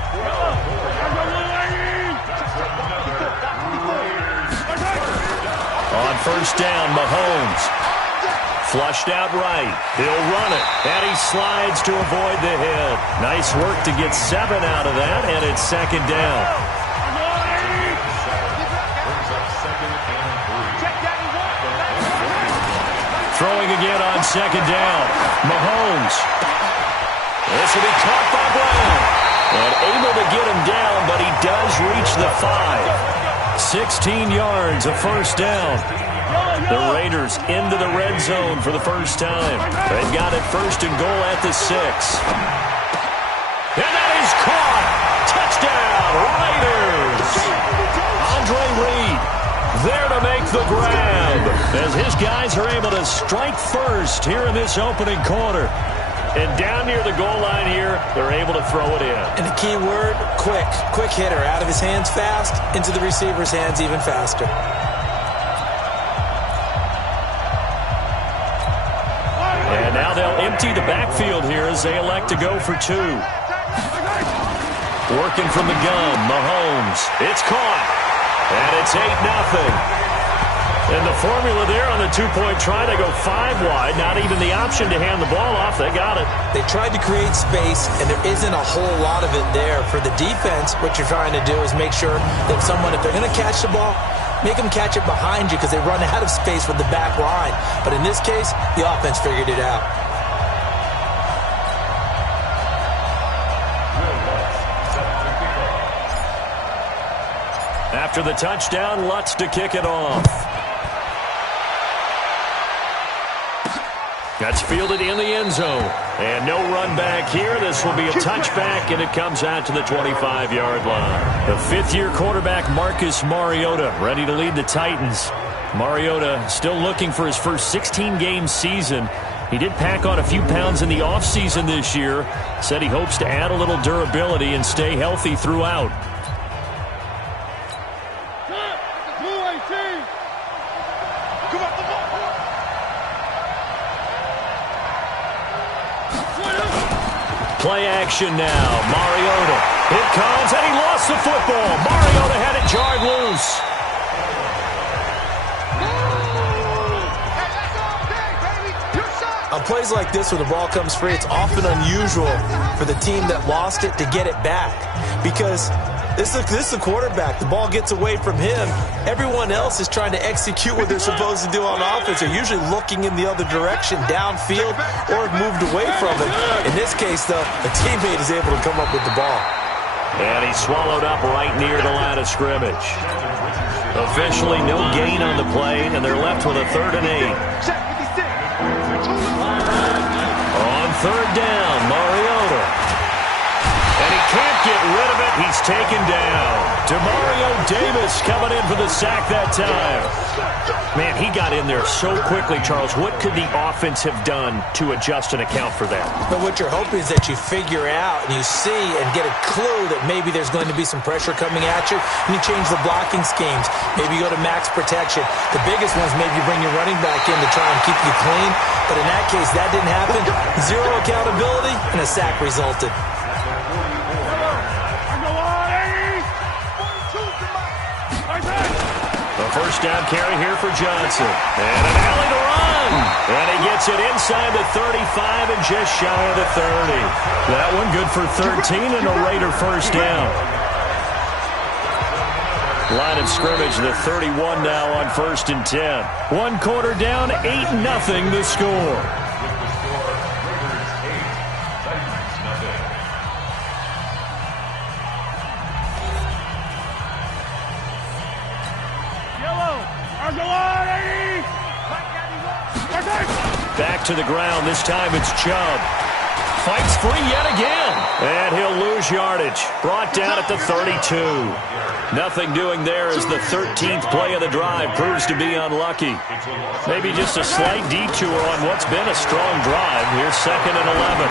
On first down, Mahomes. Flushed out right. He'll run it. And he slides to avoid the hit. Nice work to get 7 out of that, and it's 2nd down. Throwing again on 2nd down. Mahomes. This will be caught by Brown. And able to get him down, but he does reach the 5. 16 yards, a first down. The Raiders into the red zone for the first time. They've got it 1st and goal at the 6. And that is caught. Touchdown, Raiders. Andre Reed there to make the grab as his guys are able to strike first here in this opening quarter. And down near the goal line here, they're able to throw it in. And the key word, quick. Quick hitter. Out of his hands fast, into the receiver's hands even faster. And now they'll empty the backfield here as they elect to go for 2. Working from the gun, Mahomes. It's caught. And it's 8-0. And the formula there on the 2-point try, they go 5 wide. Not even the option to hand the ball off. They got it. They tried to create space, and there isn't a whole lot of it there. For the defense, what you're trying to do is make sure that someone, if they're going to catch the ball, make them catch it behind you because they run out of space with the back line. But in this case, the offense figured it out. After the touchdown, Lutz to kick it off. That's fielded in the end zone. And no run back here. This will be a touchback, and it comes out to the 25-yard line. The fifth-year quarterback, Marcus Mariota, ready to lead the Titans. Mariota still looking for his first 16-game season. He did pack on a few pounds in the offseason this year. Said he hopes to add a little durability and stay healthy throughout. Play action now. Mariota. It comes, and he lost the football. Mariota had it jarred loose. On plays like this where the ball comes free, it's often unusual for the team that lost it to get it back. Because this is the quarterback. The ball gets away from him. Everyone else is trying to execute what they're supposed to do on offense. They're usually looking in the other direction, downfield, or moved away from him. In this case, though, a teammate is able to come up with the ball. And he's swallowed up right near the line of scrimmage. Officially no gain on the play, and they're left with a 3rd and 8. On 3rd down, Mariota. And he can't get rid of it. He's taken down. Demario Davis coming in for the sack that time. Man, he got in there so quickly, Charles. What could the offense have done to adjust and account for that? But what you're hoping is that you figure out and you see and get a clue that maybe there's going to be some pressure coming at you, and you change the blocking schemes. Maybe you go to max protection. The biggest ones, maybe you bring your running back in to try and keep you clean. But in that case, that didn't happen. Zero accountability, and a sack resulted. First down carry here for Johnson. And an alley to run. And he gets it inside the 35 and just shy of the 30. That one good for 13 and a Raider first down. Line of scrimmage, the 31 now on 1st and 10. 1 quarter down, 8-0 the score. Back to the ground. This time it's Chubb. Fights free yet again. And he'll lose yardage. Brought down at the 32. Nothing doing there as the 13th play of the drive proves to be unlucky. Maybe just a slight detour on what's been a strong drive. Here's 2nd and 11.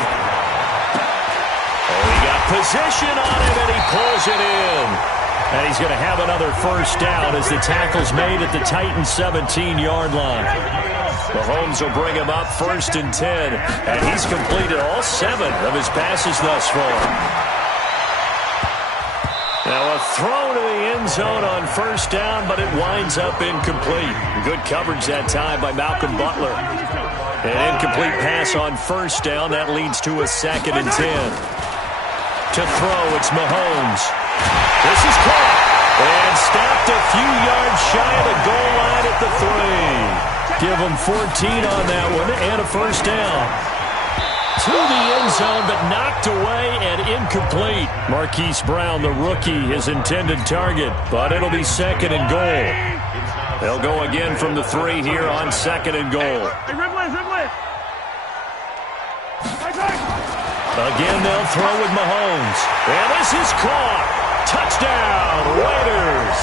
Oh, he got position on him, and he pulls it in. And he's going to have another first down as the tackle's made at the Titans' 17-yard line. Mahomes will bring him up 1st and 10, and he's completed all 7 of his passes thus far. Now a throw to the end zone on 1st down, but it winds up incomplete. Good coverage that time by Malcolm Butler. An incomplete pass on 1st down. That leads to a 2nd and 10. To throw, it's Mahomes. This is caught and stopped a few yards shy of the goal line at the 3. Give him 14 on that one and a first down. To the end zone, but knocked away and incomplete. Marquise Brown, the rookie, his intended target, but it'll be 2nd and goal. They'll go again from the 3 here on 2nd and goal. Again, they'll throw with Mahomes. And this is caught. Touchdown, Raiders.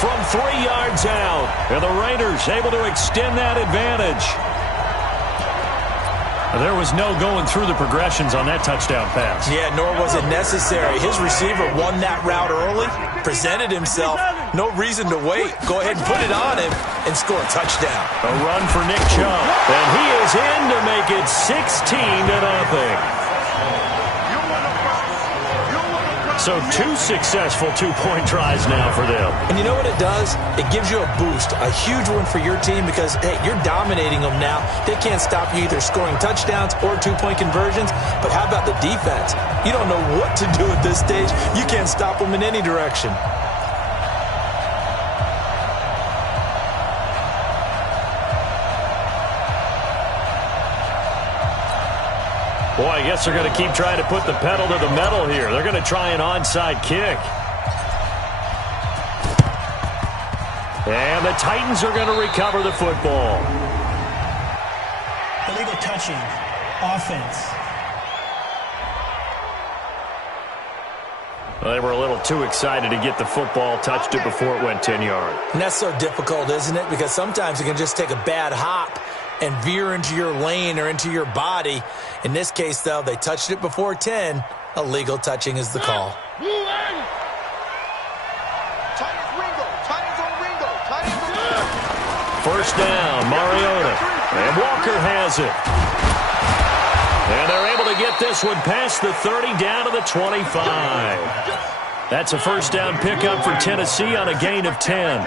From 3 yards out. And the Raiders able to extend that advantage. There was no going through the progressions on that touchdown pass. Yeah, nor was it necessary. His receiver won that route early, presented himself. No reason to wait. Go ahead and put it on him and score a touchdown. A run for Nick Chubb. And he is in to make it 16-0. So 2 successful two-point tries now for them. And you know what it does? It gives you a boost, a huge one for your team because, hey, you're dominating them now. They can't stop you either scoring touchdowns or two-point conversions. But how about the defense? You don't know what to do at this stage. You can't stop them in any direction. Boy, I guess they're going to keep trying to put the pedal to the metal here. They're going to try an onside kick. And the Titans are going to recover the football. illegal touching offense. Well, they were a little too excited to get the football, touched it before it went 10 yards. And that's so difficult, isn't it? Because sometimes you can just take a bad hop and veer into your lane or into your body. In this case, though, they touched it before 10. Illegal touching is the call. First down, Mariota. And Walker has it. And they're able to get this one past the 30 down to the 25. That's a first down pickup for Tennessee on a gain of 10.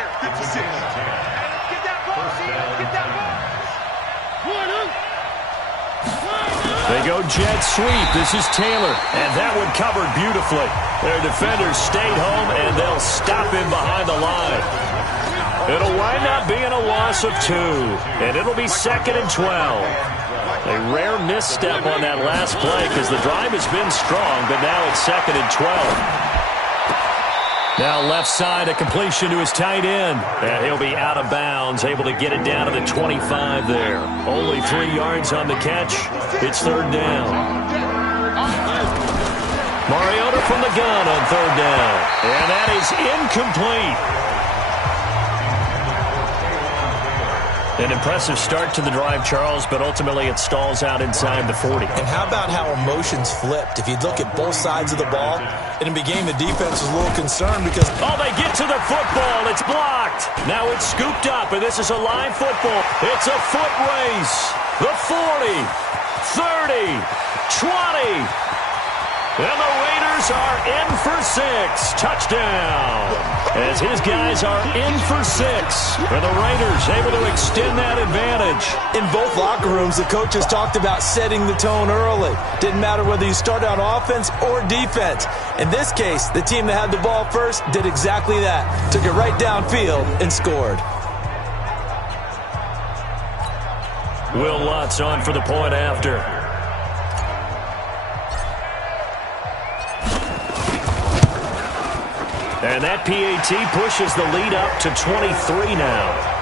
They go jet sweep. This is Taylor. And that one covered beautifully. Their defenders stayed home, and they'll stop him behind the line. It'll wind up being a loss of 2. And it'll be 2nd and 12. A rare misstep on that last play because the drive has been strong, but now it's 2nd and 12. Now left side, a completion to his tight end. And he'll be out of bounds, able to get it down to the 25 there. Only 3 yards on the catch. It's 3rd down. Mariota from the gun on 3rd down. And that is incomplete. An impressive start to the drive, Charles, but ultimately it stalls out inside the 40. And how about how emotions flipped? If you look at both sides of the ball, in the beginning the defense was a little concerned because... Oh, they get to the football. It's blocked. Now it's scooped up, and this is a live football. It's a foot race. The 40, 30, 20. And the Raiders are in for 6. Touchdown. As his guys are in for 6. And the Raiders able to extend that advantage. In both locker rooms, the coaches talked about setting the tone early. Didn't matter whether you started on offense or defense. In this case, the team that had the ball first did exactly that. Took it right downfield and scored. Will Lutz on for the point after. And that PAT pushes the lead up to 23 now.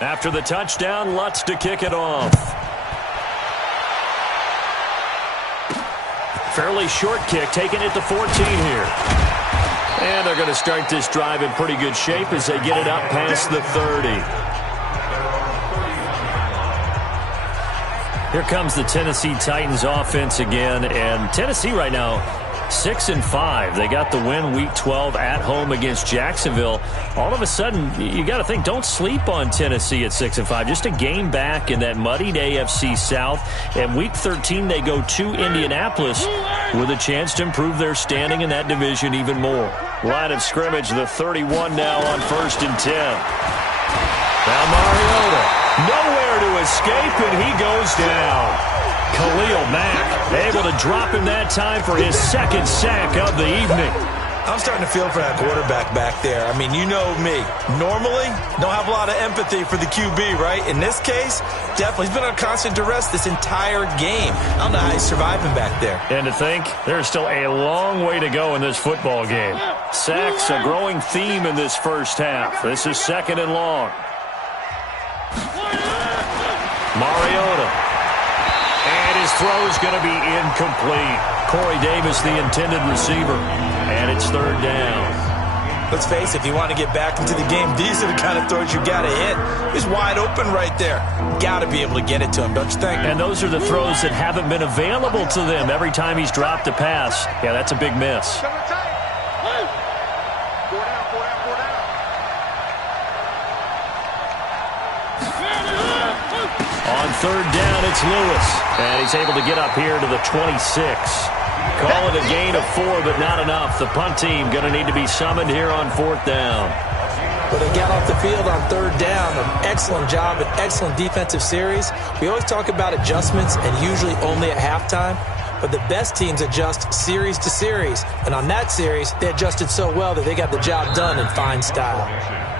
After the touchdown, Lutz to kick it off. Fairly short kick, taking it to 14 here. And they're going to start this drive in pretty good shape as they get it up past the 30. Here comes the Tennessee Titans offense again, and Tennessee right now 6-5. They got the win week 12 at home against Jacksonville. All of a sudden, you got to think, don't sleep on Tennessee at 6-5. Just a game back in that muddied AFC South. And week 13, they go to Indianapolis with a chance to improve their standing in that division even more. Line of scrimmage, the 31 now on 1st and 10. Now Mariota. Nowhere to escape, and he goes down. Khalil Mack able to drop him that time for his second sack of the evening. I'm starting to feel for that quarterback back there. I mean, you know me. Normally, don't have a lot of empathy for the QB, right? In this case, definitely. He's been on constant duress this entire game. I don't know how he's surviving back there. And to think, there's still a long way to go in this football game. Sacks, a growing theme in this first half. This is 2nd and long. Mariota. And his throw is going to be incomplete. Corey Davis, the intended receiver. And it's 3rd down. Let's face it, if you want to get back into the game, these are the kind of throws you got to hit. He's wide open right there. Got to be able to get it to him, don't you think? And those are the throws that haven't been available to them every time he's dropped a pass. Yeah, that's a big miss. On 3rd down, it's Lewis. And he's able to get up here to the 26. Call it a gain of 4, but not enough. The punt team going to need to be summoned here on 4th down. But they got off the field on 3rd down. An excellent job, an excellent defensive series. We always talk about adjustments, and usually only at halftime. But the best teams adjust series to series. And on that series, they adjusted so well that they got the job done in fine style.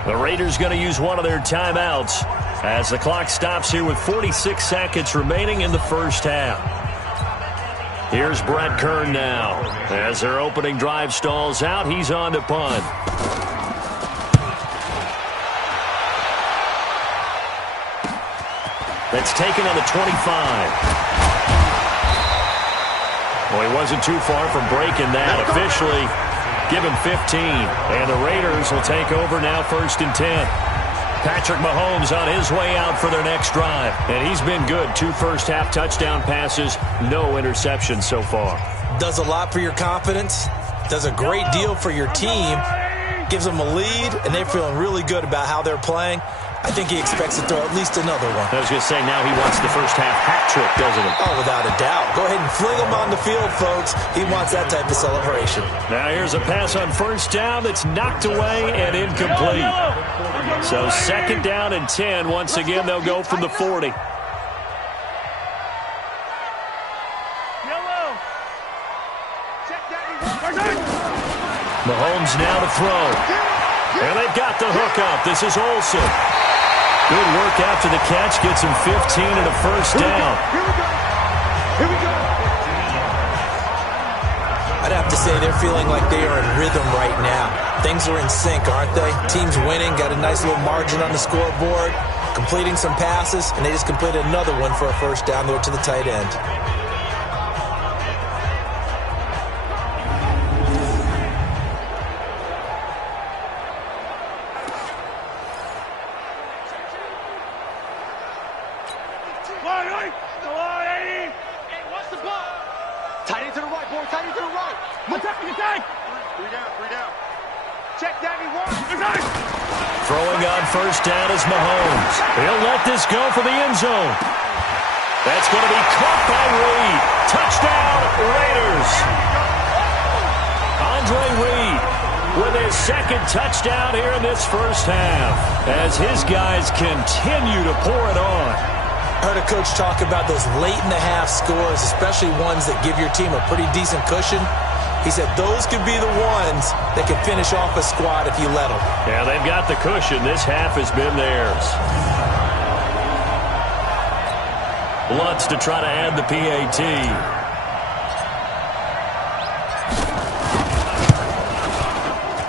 The Raiders going to use one of their timeouts as the clock stops here with 46 seconds remaining in the first half. Here's Brett Kern now. As their opening drive stalls out, he's on to punt. That's taken on the 25. Well, he wasn't too far from breaking that. Officially, give him 15. And the Raiders will take over now 1st and 10. Patrick Mahomes on his way out for their next drive. And he's been good. 2 first-half touchdown passes, no interceptions so far. Does a lot for your confidence. Does a great deal for your team. Gives them a lead, and they're feeling really good about how they're playing. I think he expects to throw at least another one. I was going to say, now he wants the first-half hat trick, doesn't he? Oh, without a doubt. Go ahead and fling him on the field, folks. He wants that type of celebration. Now here's a pass on 1st down that's knocked away and incomplete. So 2nd down and 10. Once again, they'll go from the 40. Mahomes now to throw. And they've got the hook up. This is Olsen. Good work after the catch. Gets him 15 and a first down. Here we go. I'd have to say they're feeling like they are in rhythm right now. Things are in sync, aren't they? Team's winning, got a nice little margin on the scoreboard, completing some passes, and they just completed another one for a first down there to the tight end. Throwing on 1st down is Mahomes. He'll let this go for the end zone. That's going to be caught by Reed. Touchdown, Raiders. Andre Reed with his 2nd touchdown here in this first half as his guys continue to pour it on. I heard a coach talk about those late-in-the-half scores, especially ones that give your team a pretty decent cushion. He said those could be the ones that can finish off a squad if you let them. Yeah, they've got the cushion. This half has been theirs. Lutz to try to add the PAT.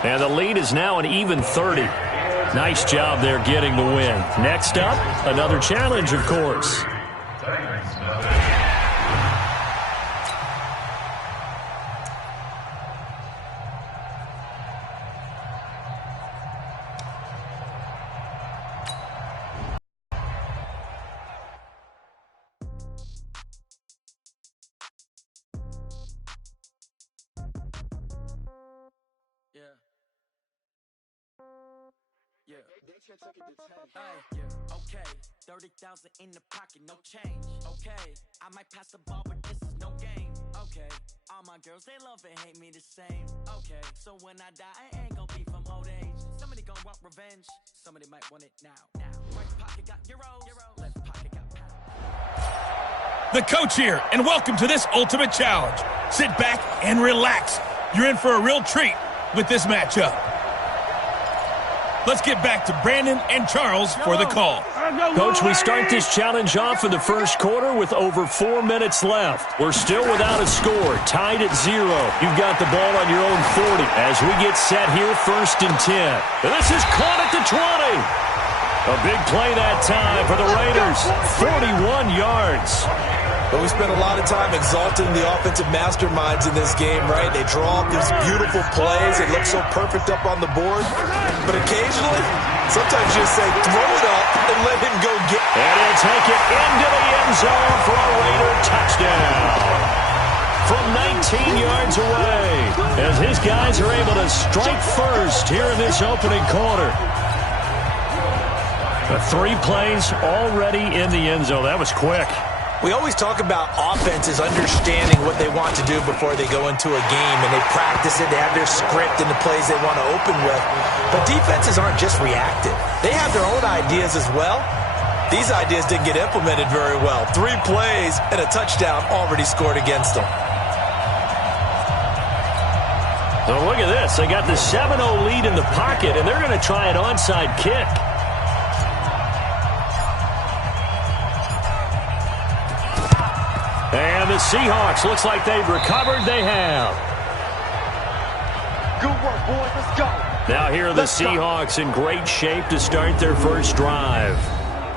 And the lead is now an even 30. Nice job there getting the win. Next up, another challenge, of course. Okay, 30,000 in the pocket, no change. Okay, I might pass the ball, but this is no game. Okay, all my girls, they love and hate me the same. Okay, so when I die, I ain't gonna be from old age. Somebody gonna want revenge, somebody might want it now. Right pocket got euros, left pocket got pounds. The coach here, and welcome to this Ultimate Challenge. Sit back and relax. You're in for a real treat with this matchup. Let's get back to Brandon and Charles for the call. Coach, we start this challenge off in the first quarter with over 4 minutes left. We're still without a score, tied at 0. You've got the ball on your own 40 as we get set here, 1st and 10. And this is caught at the 20. A big play that time for the Raiders, 41 yards. But we spent a lot of time exalting the offensive masterminds in this game, right? They draw up these beautiful plays. It looks so perfect up on the board. But occasionally, sometimes you just say, throw it up and let him go get it. And he'll take it into the end zone for a Raider touchdown. From 19 yards away, as his guys are able to strike first here in this opening quarter. 3 plays already in the end zone. That was quick. We always talk about offenses understanding what they want to do before they go into a game, and they practice it. They have their script and the plays they want to open with. But defenses aren't just reactive. They have their own ideas as well. These ideas didn't get implemented very well. 3 plays and a touchdown already scored against them. So look at this. They got the 7-0 lead in the pocket, and they're going to try an onside kick. And the Seahawks, looks like they've recovered. They have. Good work, boys. Let's go. Now here are the Seahawks in great shape to start their first drive.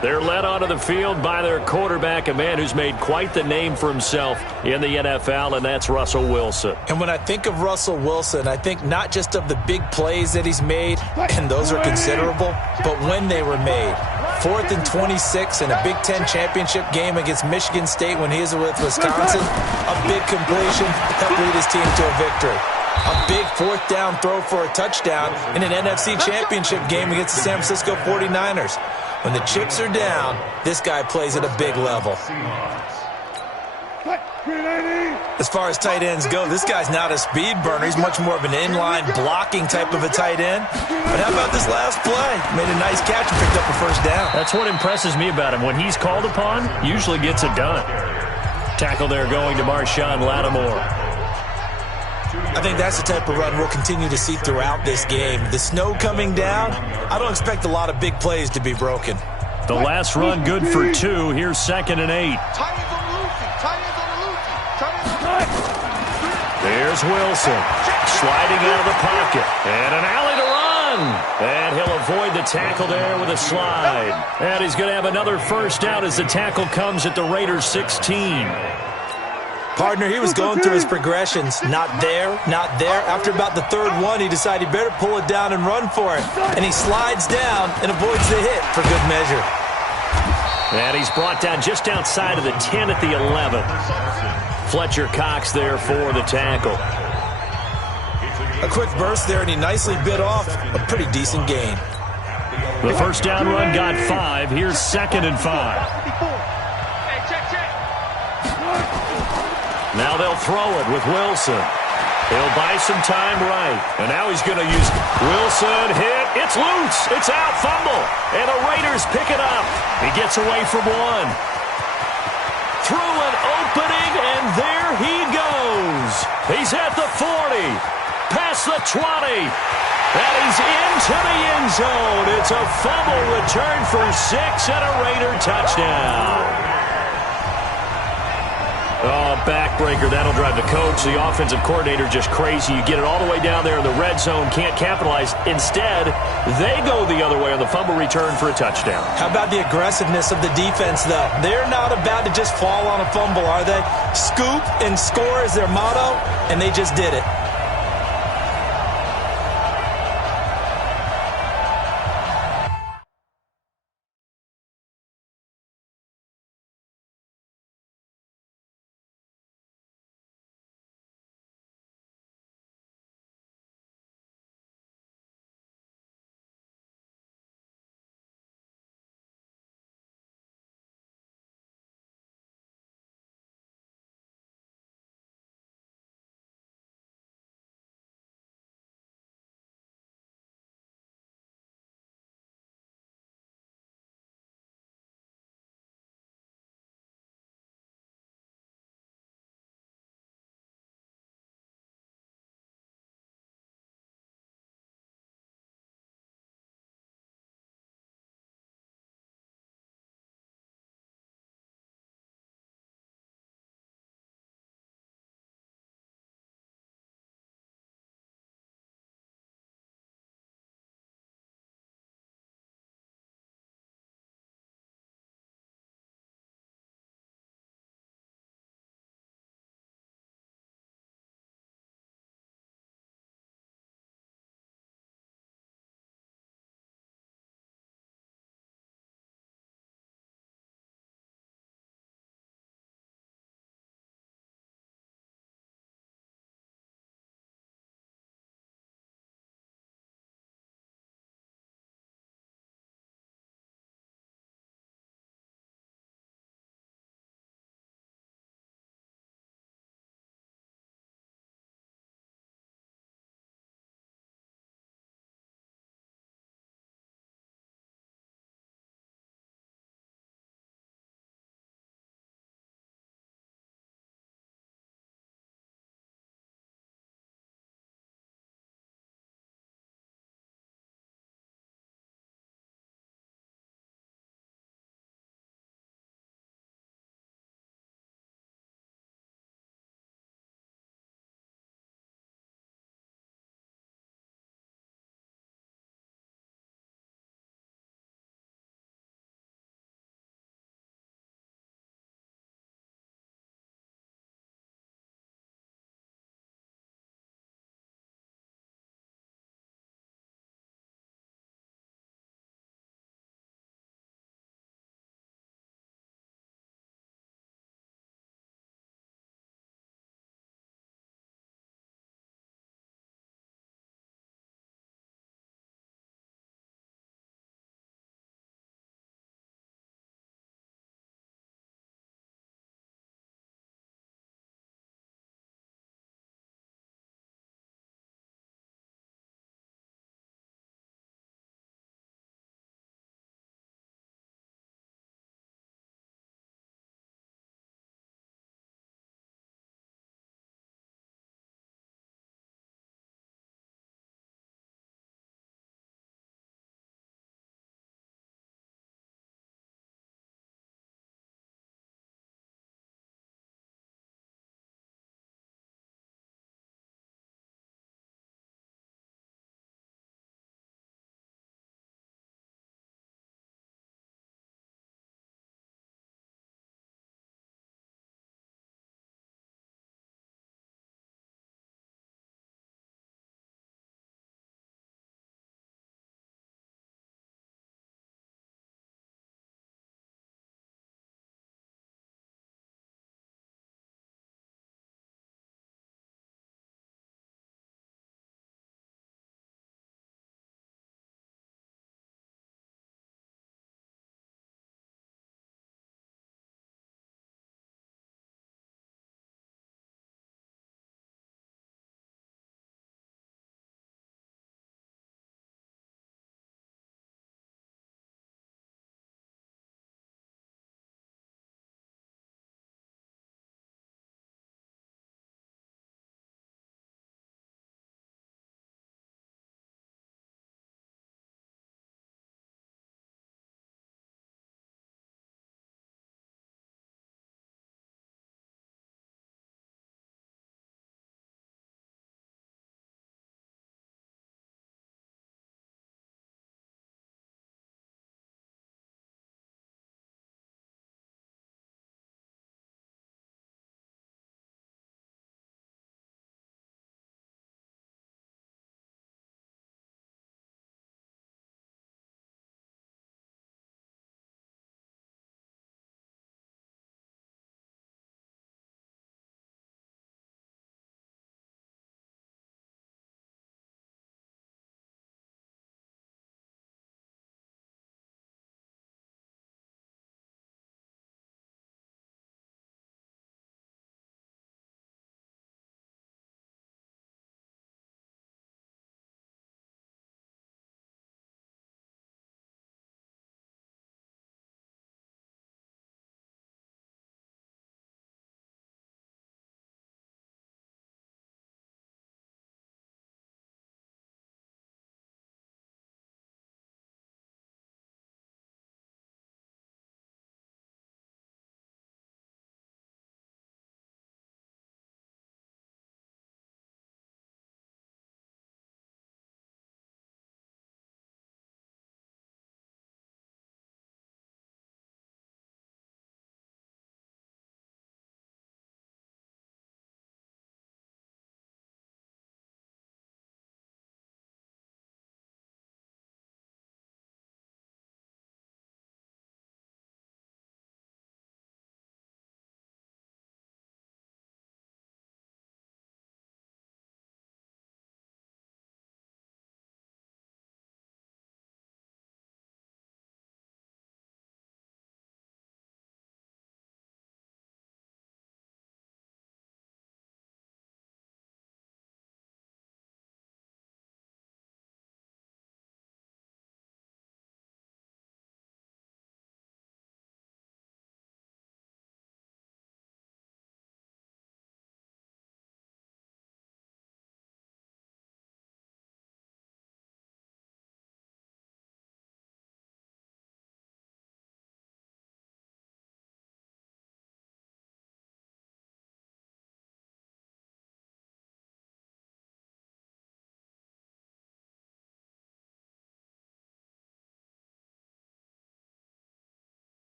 They're led onto the field by their quarterback, a man who's made quite the name for himself in the NFL, and that's Russell Wilson. And when I think of Russell Wilson, I think not just of the big plays that he's made, and those are considerable, but when they were made. 4th and 26 in a Big Ten championship game against Michigan State when he was with Wisconsin. A big completion helped lead his team to a victory. A big 4th down throw for a touchdown in an NFC championship game against the San Francisco 49ers. When the chips are down, this guy plays at a big level. As far as tight ends go, this guy's not a speed burner. He's much more of an inline blocking type of a tight end. But how about this last play? Made a nice catch and picked up a first down. That's what impresses me about him. When he's called upon, usually gets it done. Tackle there going to Marshawn Lattimore. I think that's the type of run we'll continue to see throughout this game. The snow coming down, I don't expect a lot of big plays to be broken. The last run good for 2. Here's 2nd and 8. There's Wilson, sliding out of the pocket, and an alley to run. And he'll avoid the tackle there with a slide. And he's going to have another first down as the tackle comes at the Raiders 16. Partner, he was going through his progressions. Not there, not there. After about the 3rd one, he decided he better pull it down and run for it. And he slides down and avoids the hit for good measure. And he's brought down just outside of the 10 at the 11. Fletcher Cox there for the tackle. A quick burst there, and he nicely bit off a pretty decent gain. The first down run got 5. Here's 2nd and 5. Now they'll throw it with Wilson. He'll buy some time right. And now he's going to use Wilson. Hit. It's loose. It's out. Fumble. And the Raiders pick it up. He gets away from 1. Through an opening, and there he goes. He's at the 40. Past the 20. And he's into the end zone. It's a fumble return for 6 and a Raider touchdown. Oh, backbreaker. That'll drive the coach, the offensive coordinator, just crazy. You get it all the way down there in the red zone, can't capitalize. Instead, they go the other way on the fumble return for a touchdown. How about the aggressiveness of the defense, though? They're not about to just fall on a fumble, are they? Scoop and score is their motto, and they just did it.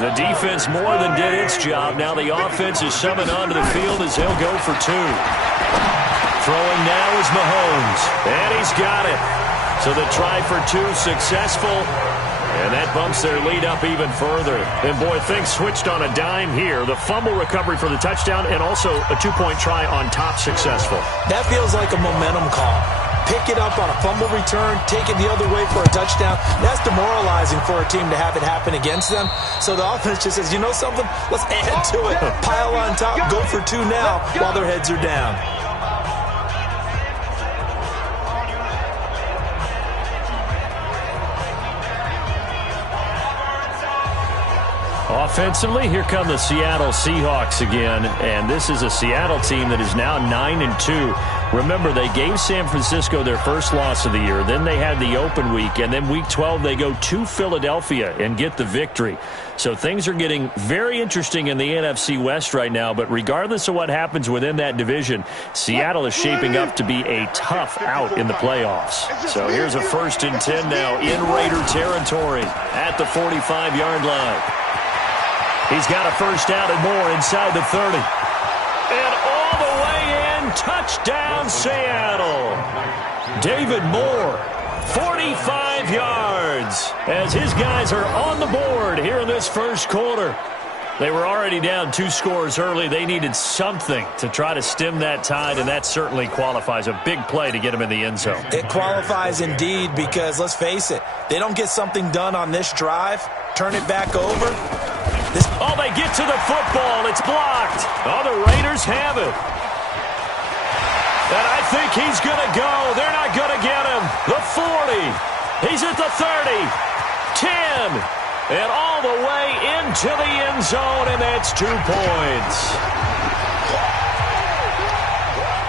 The defense more than did its job. Now the offense is summoned onto the field as he'll go for 2. Throwing now is Mahomes, and he's got it. So the try for 2 successful, and that bumps their lead up even further. And, boy, things switched on a dime here. The fumble recovery for the touchdown and also a 2-point try on top successful. That feels like a momentum call. Pick it up on a fumble return, take it the other way for a touchdown. That's demoralizing for a team to have it happen against them. So the offense just says, you know something? Let's add to it. Pile on top, go for 2 now while their heads are down. Offensively, here come the Seattle Seahawks again, and this is a Seattle team that is now 9-2. Remember, they gave San Francisco their first loss of the year. Then they had the open week, and then week 12 they go to Philadelphia and get the victory. So things are getting very interesting in the NFC West right now, but regardless of what happens within that division, Seattle is shaping up to be a tough out in the playoffs. So here's a 1st and 10 now in Raider territory at the 45-yard line. He's got a first down and more inside the 30. And all the way in, touchdown Seattle. David Moore, 45 yards, as his guys are on the board here in this first quarter. They were already down 2 scores early. They needed something to try to stem that tide, and that certainly qualifies. A big play to get them in the end zone. It qualifies indeed because, let's face it, they don't get something done on this drive, turn it back over. Oh, they get to the football. It's blocked. Oh, the Raiders have it. And I think he's going to go. They're not going to get him. The 40. He's at the 30. 10. And all the way into the end zone, and that's 2 points.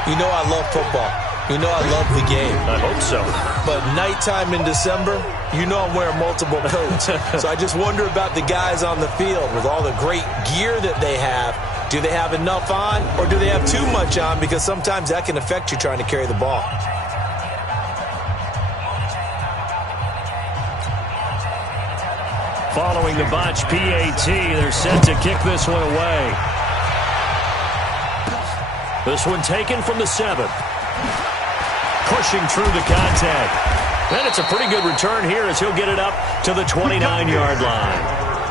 You know I love football. You know I love the game. I hope so. But nighttime in December, you know I'm wearing multiple coats. So I just wonder about the guys on the field with all the great gear that they have. Do they have enough on, or do they have too much on? Because sometimes that can affect you trying to carry the ball. Following the botch PAT, they're set to kick this one away. This one taken from the 7. Pushing through the contact. And it's a pretty good return here as he'll get it up to the 29-yard line.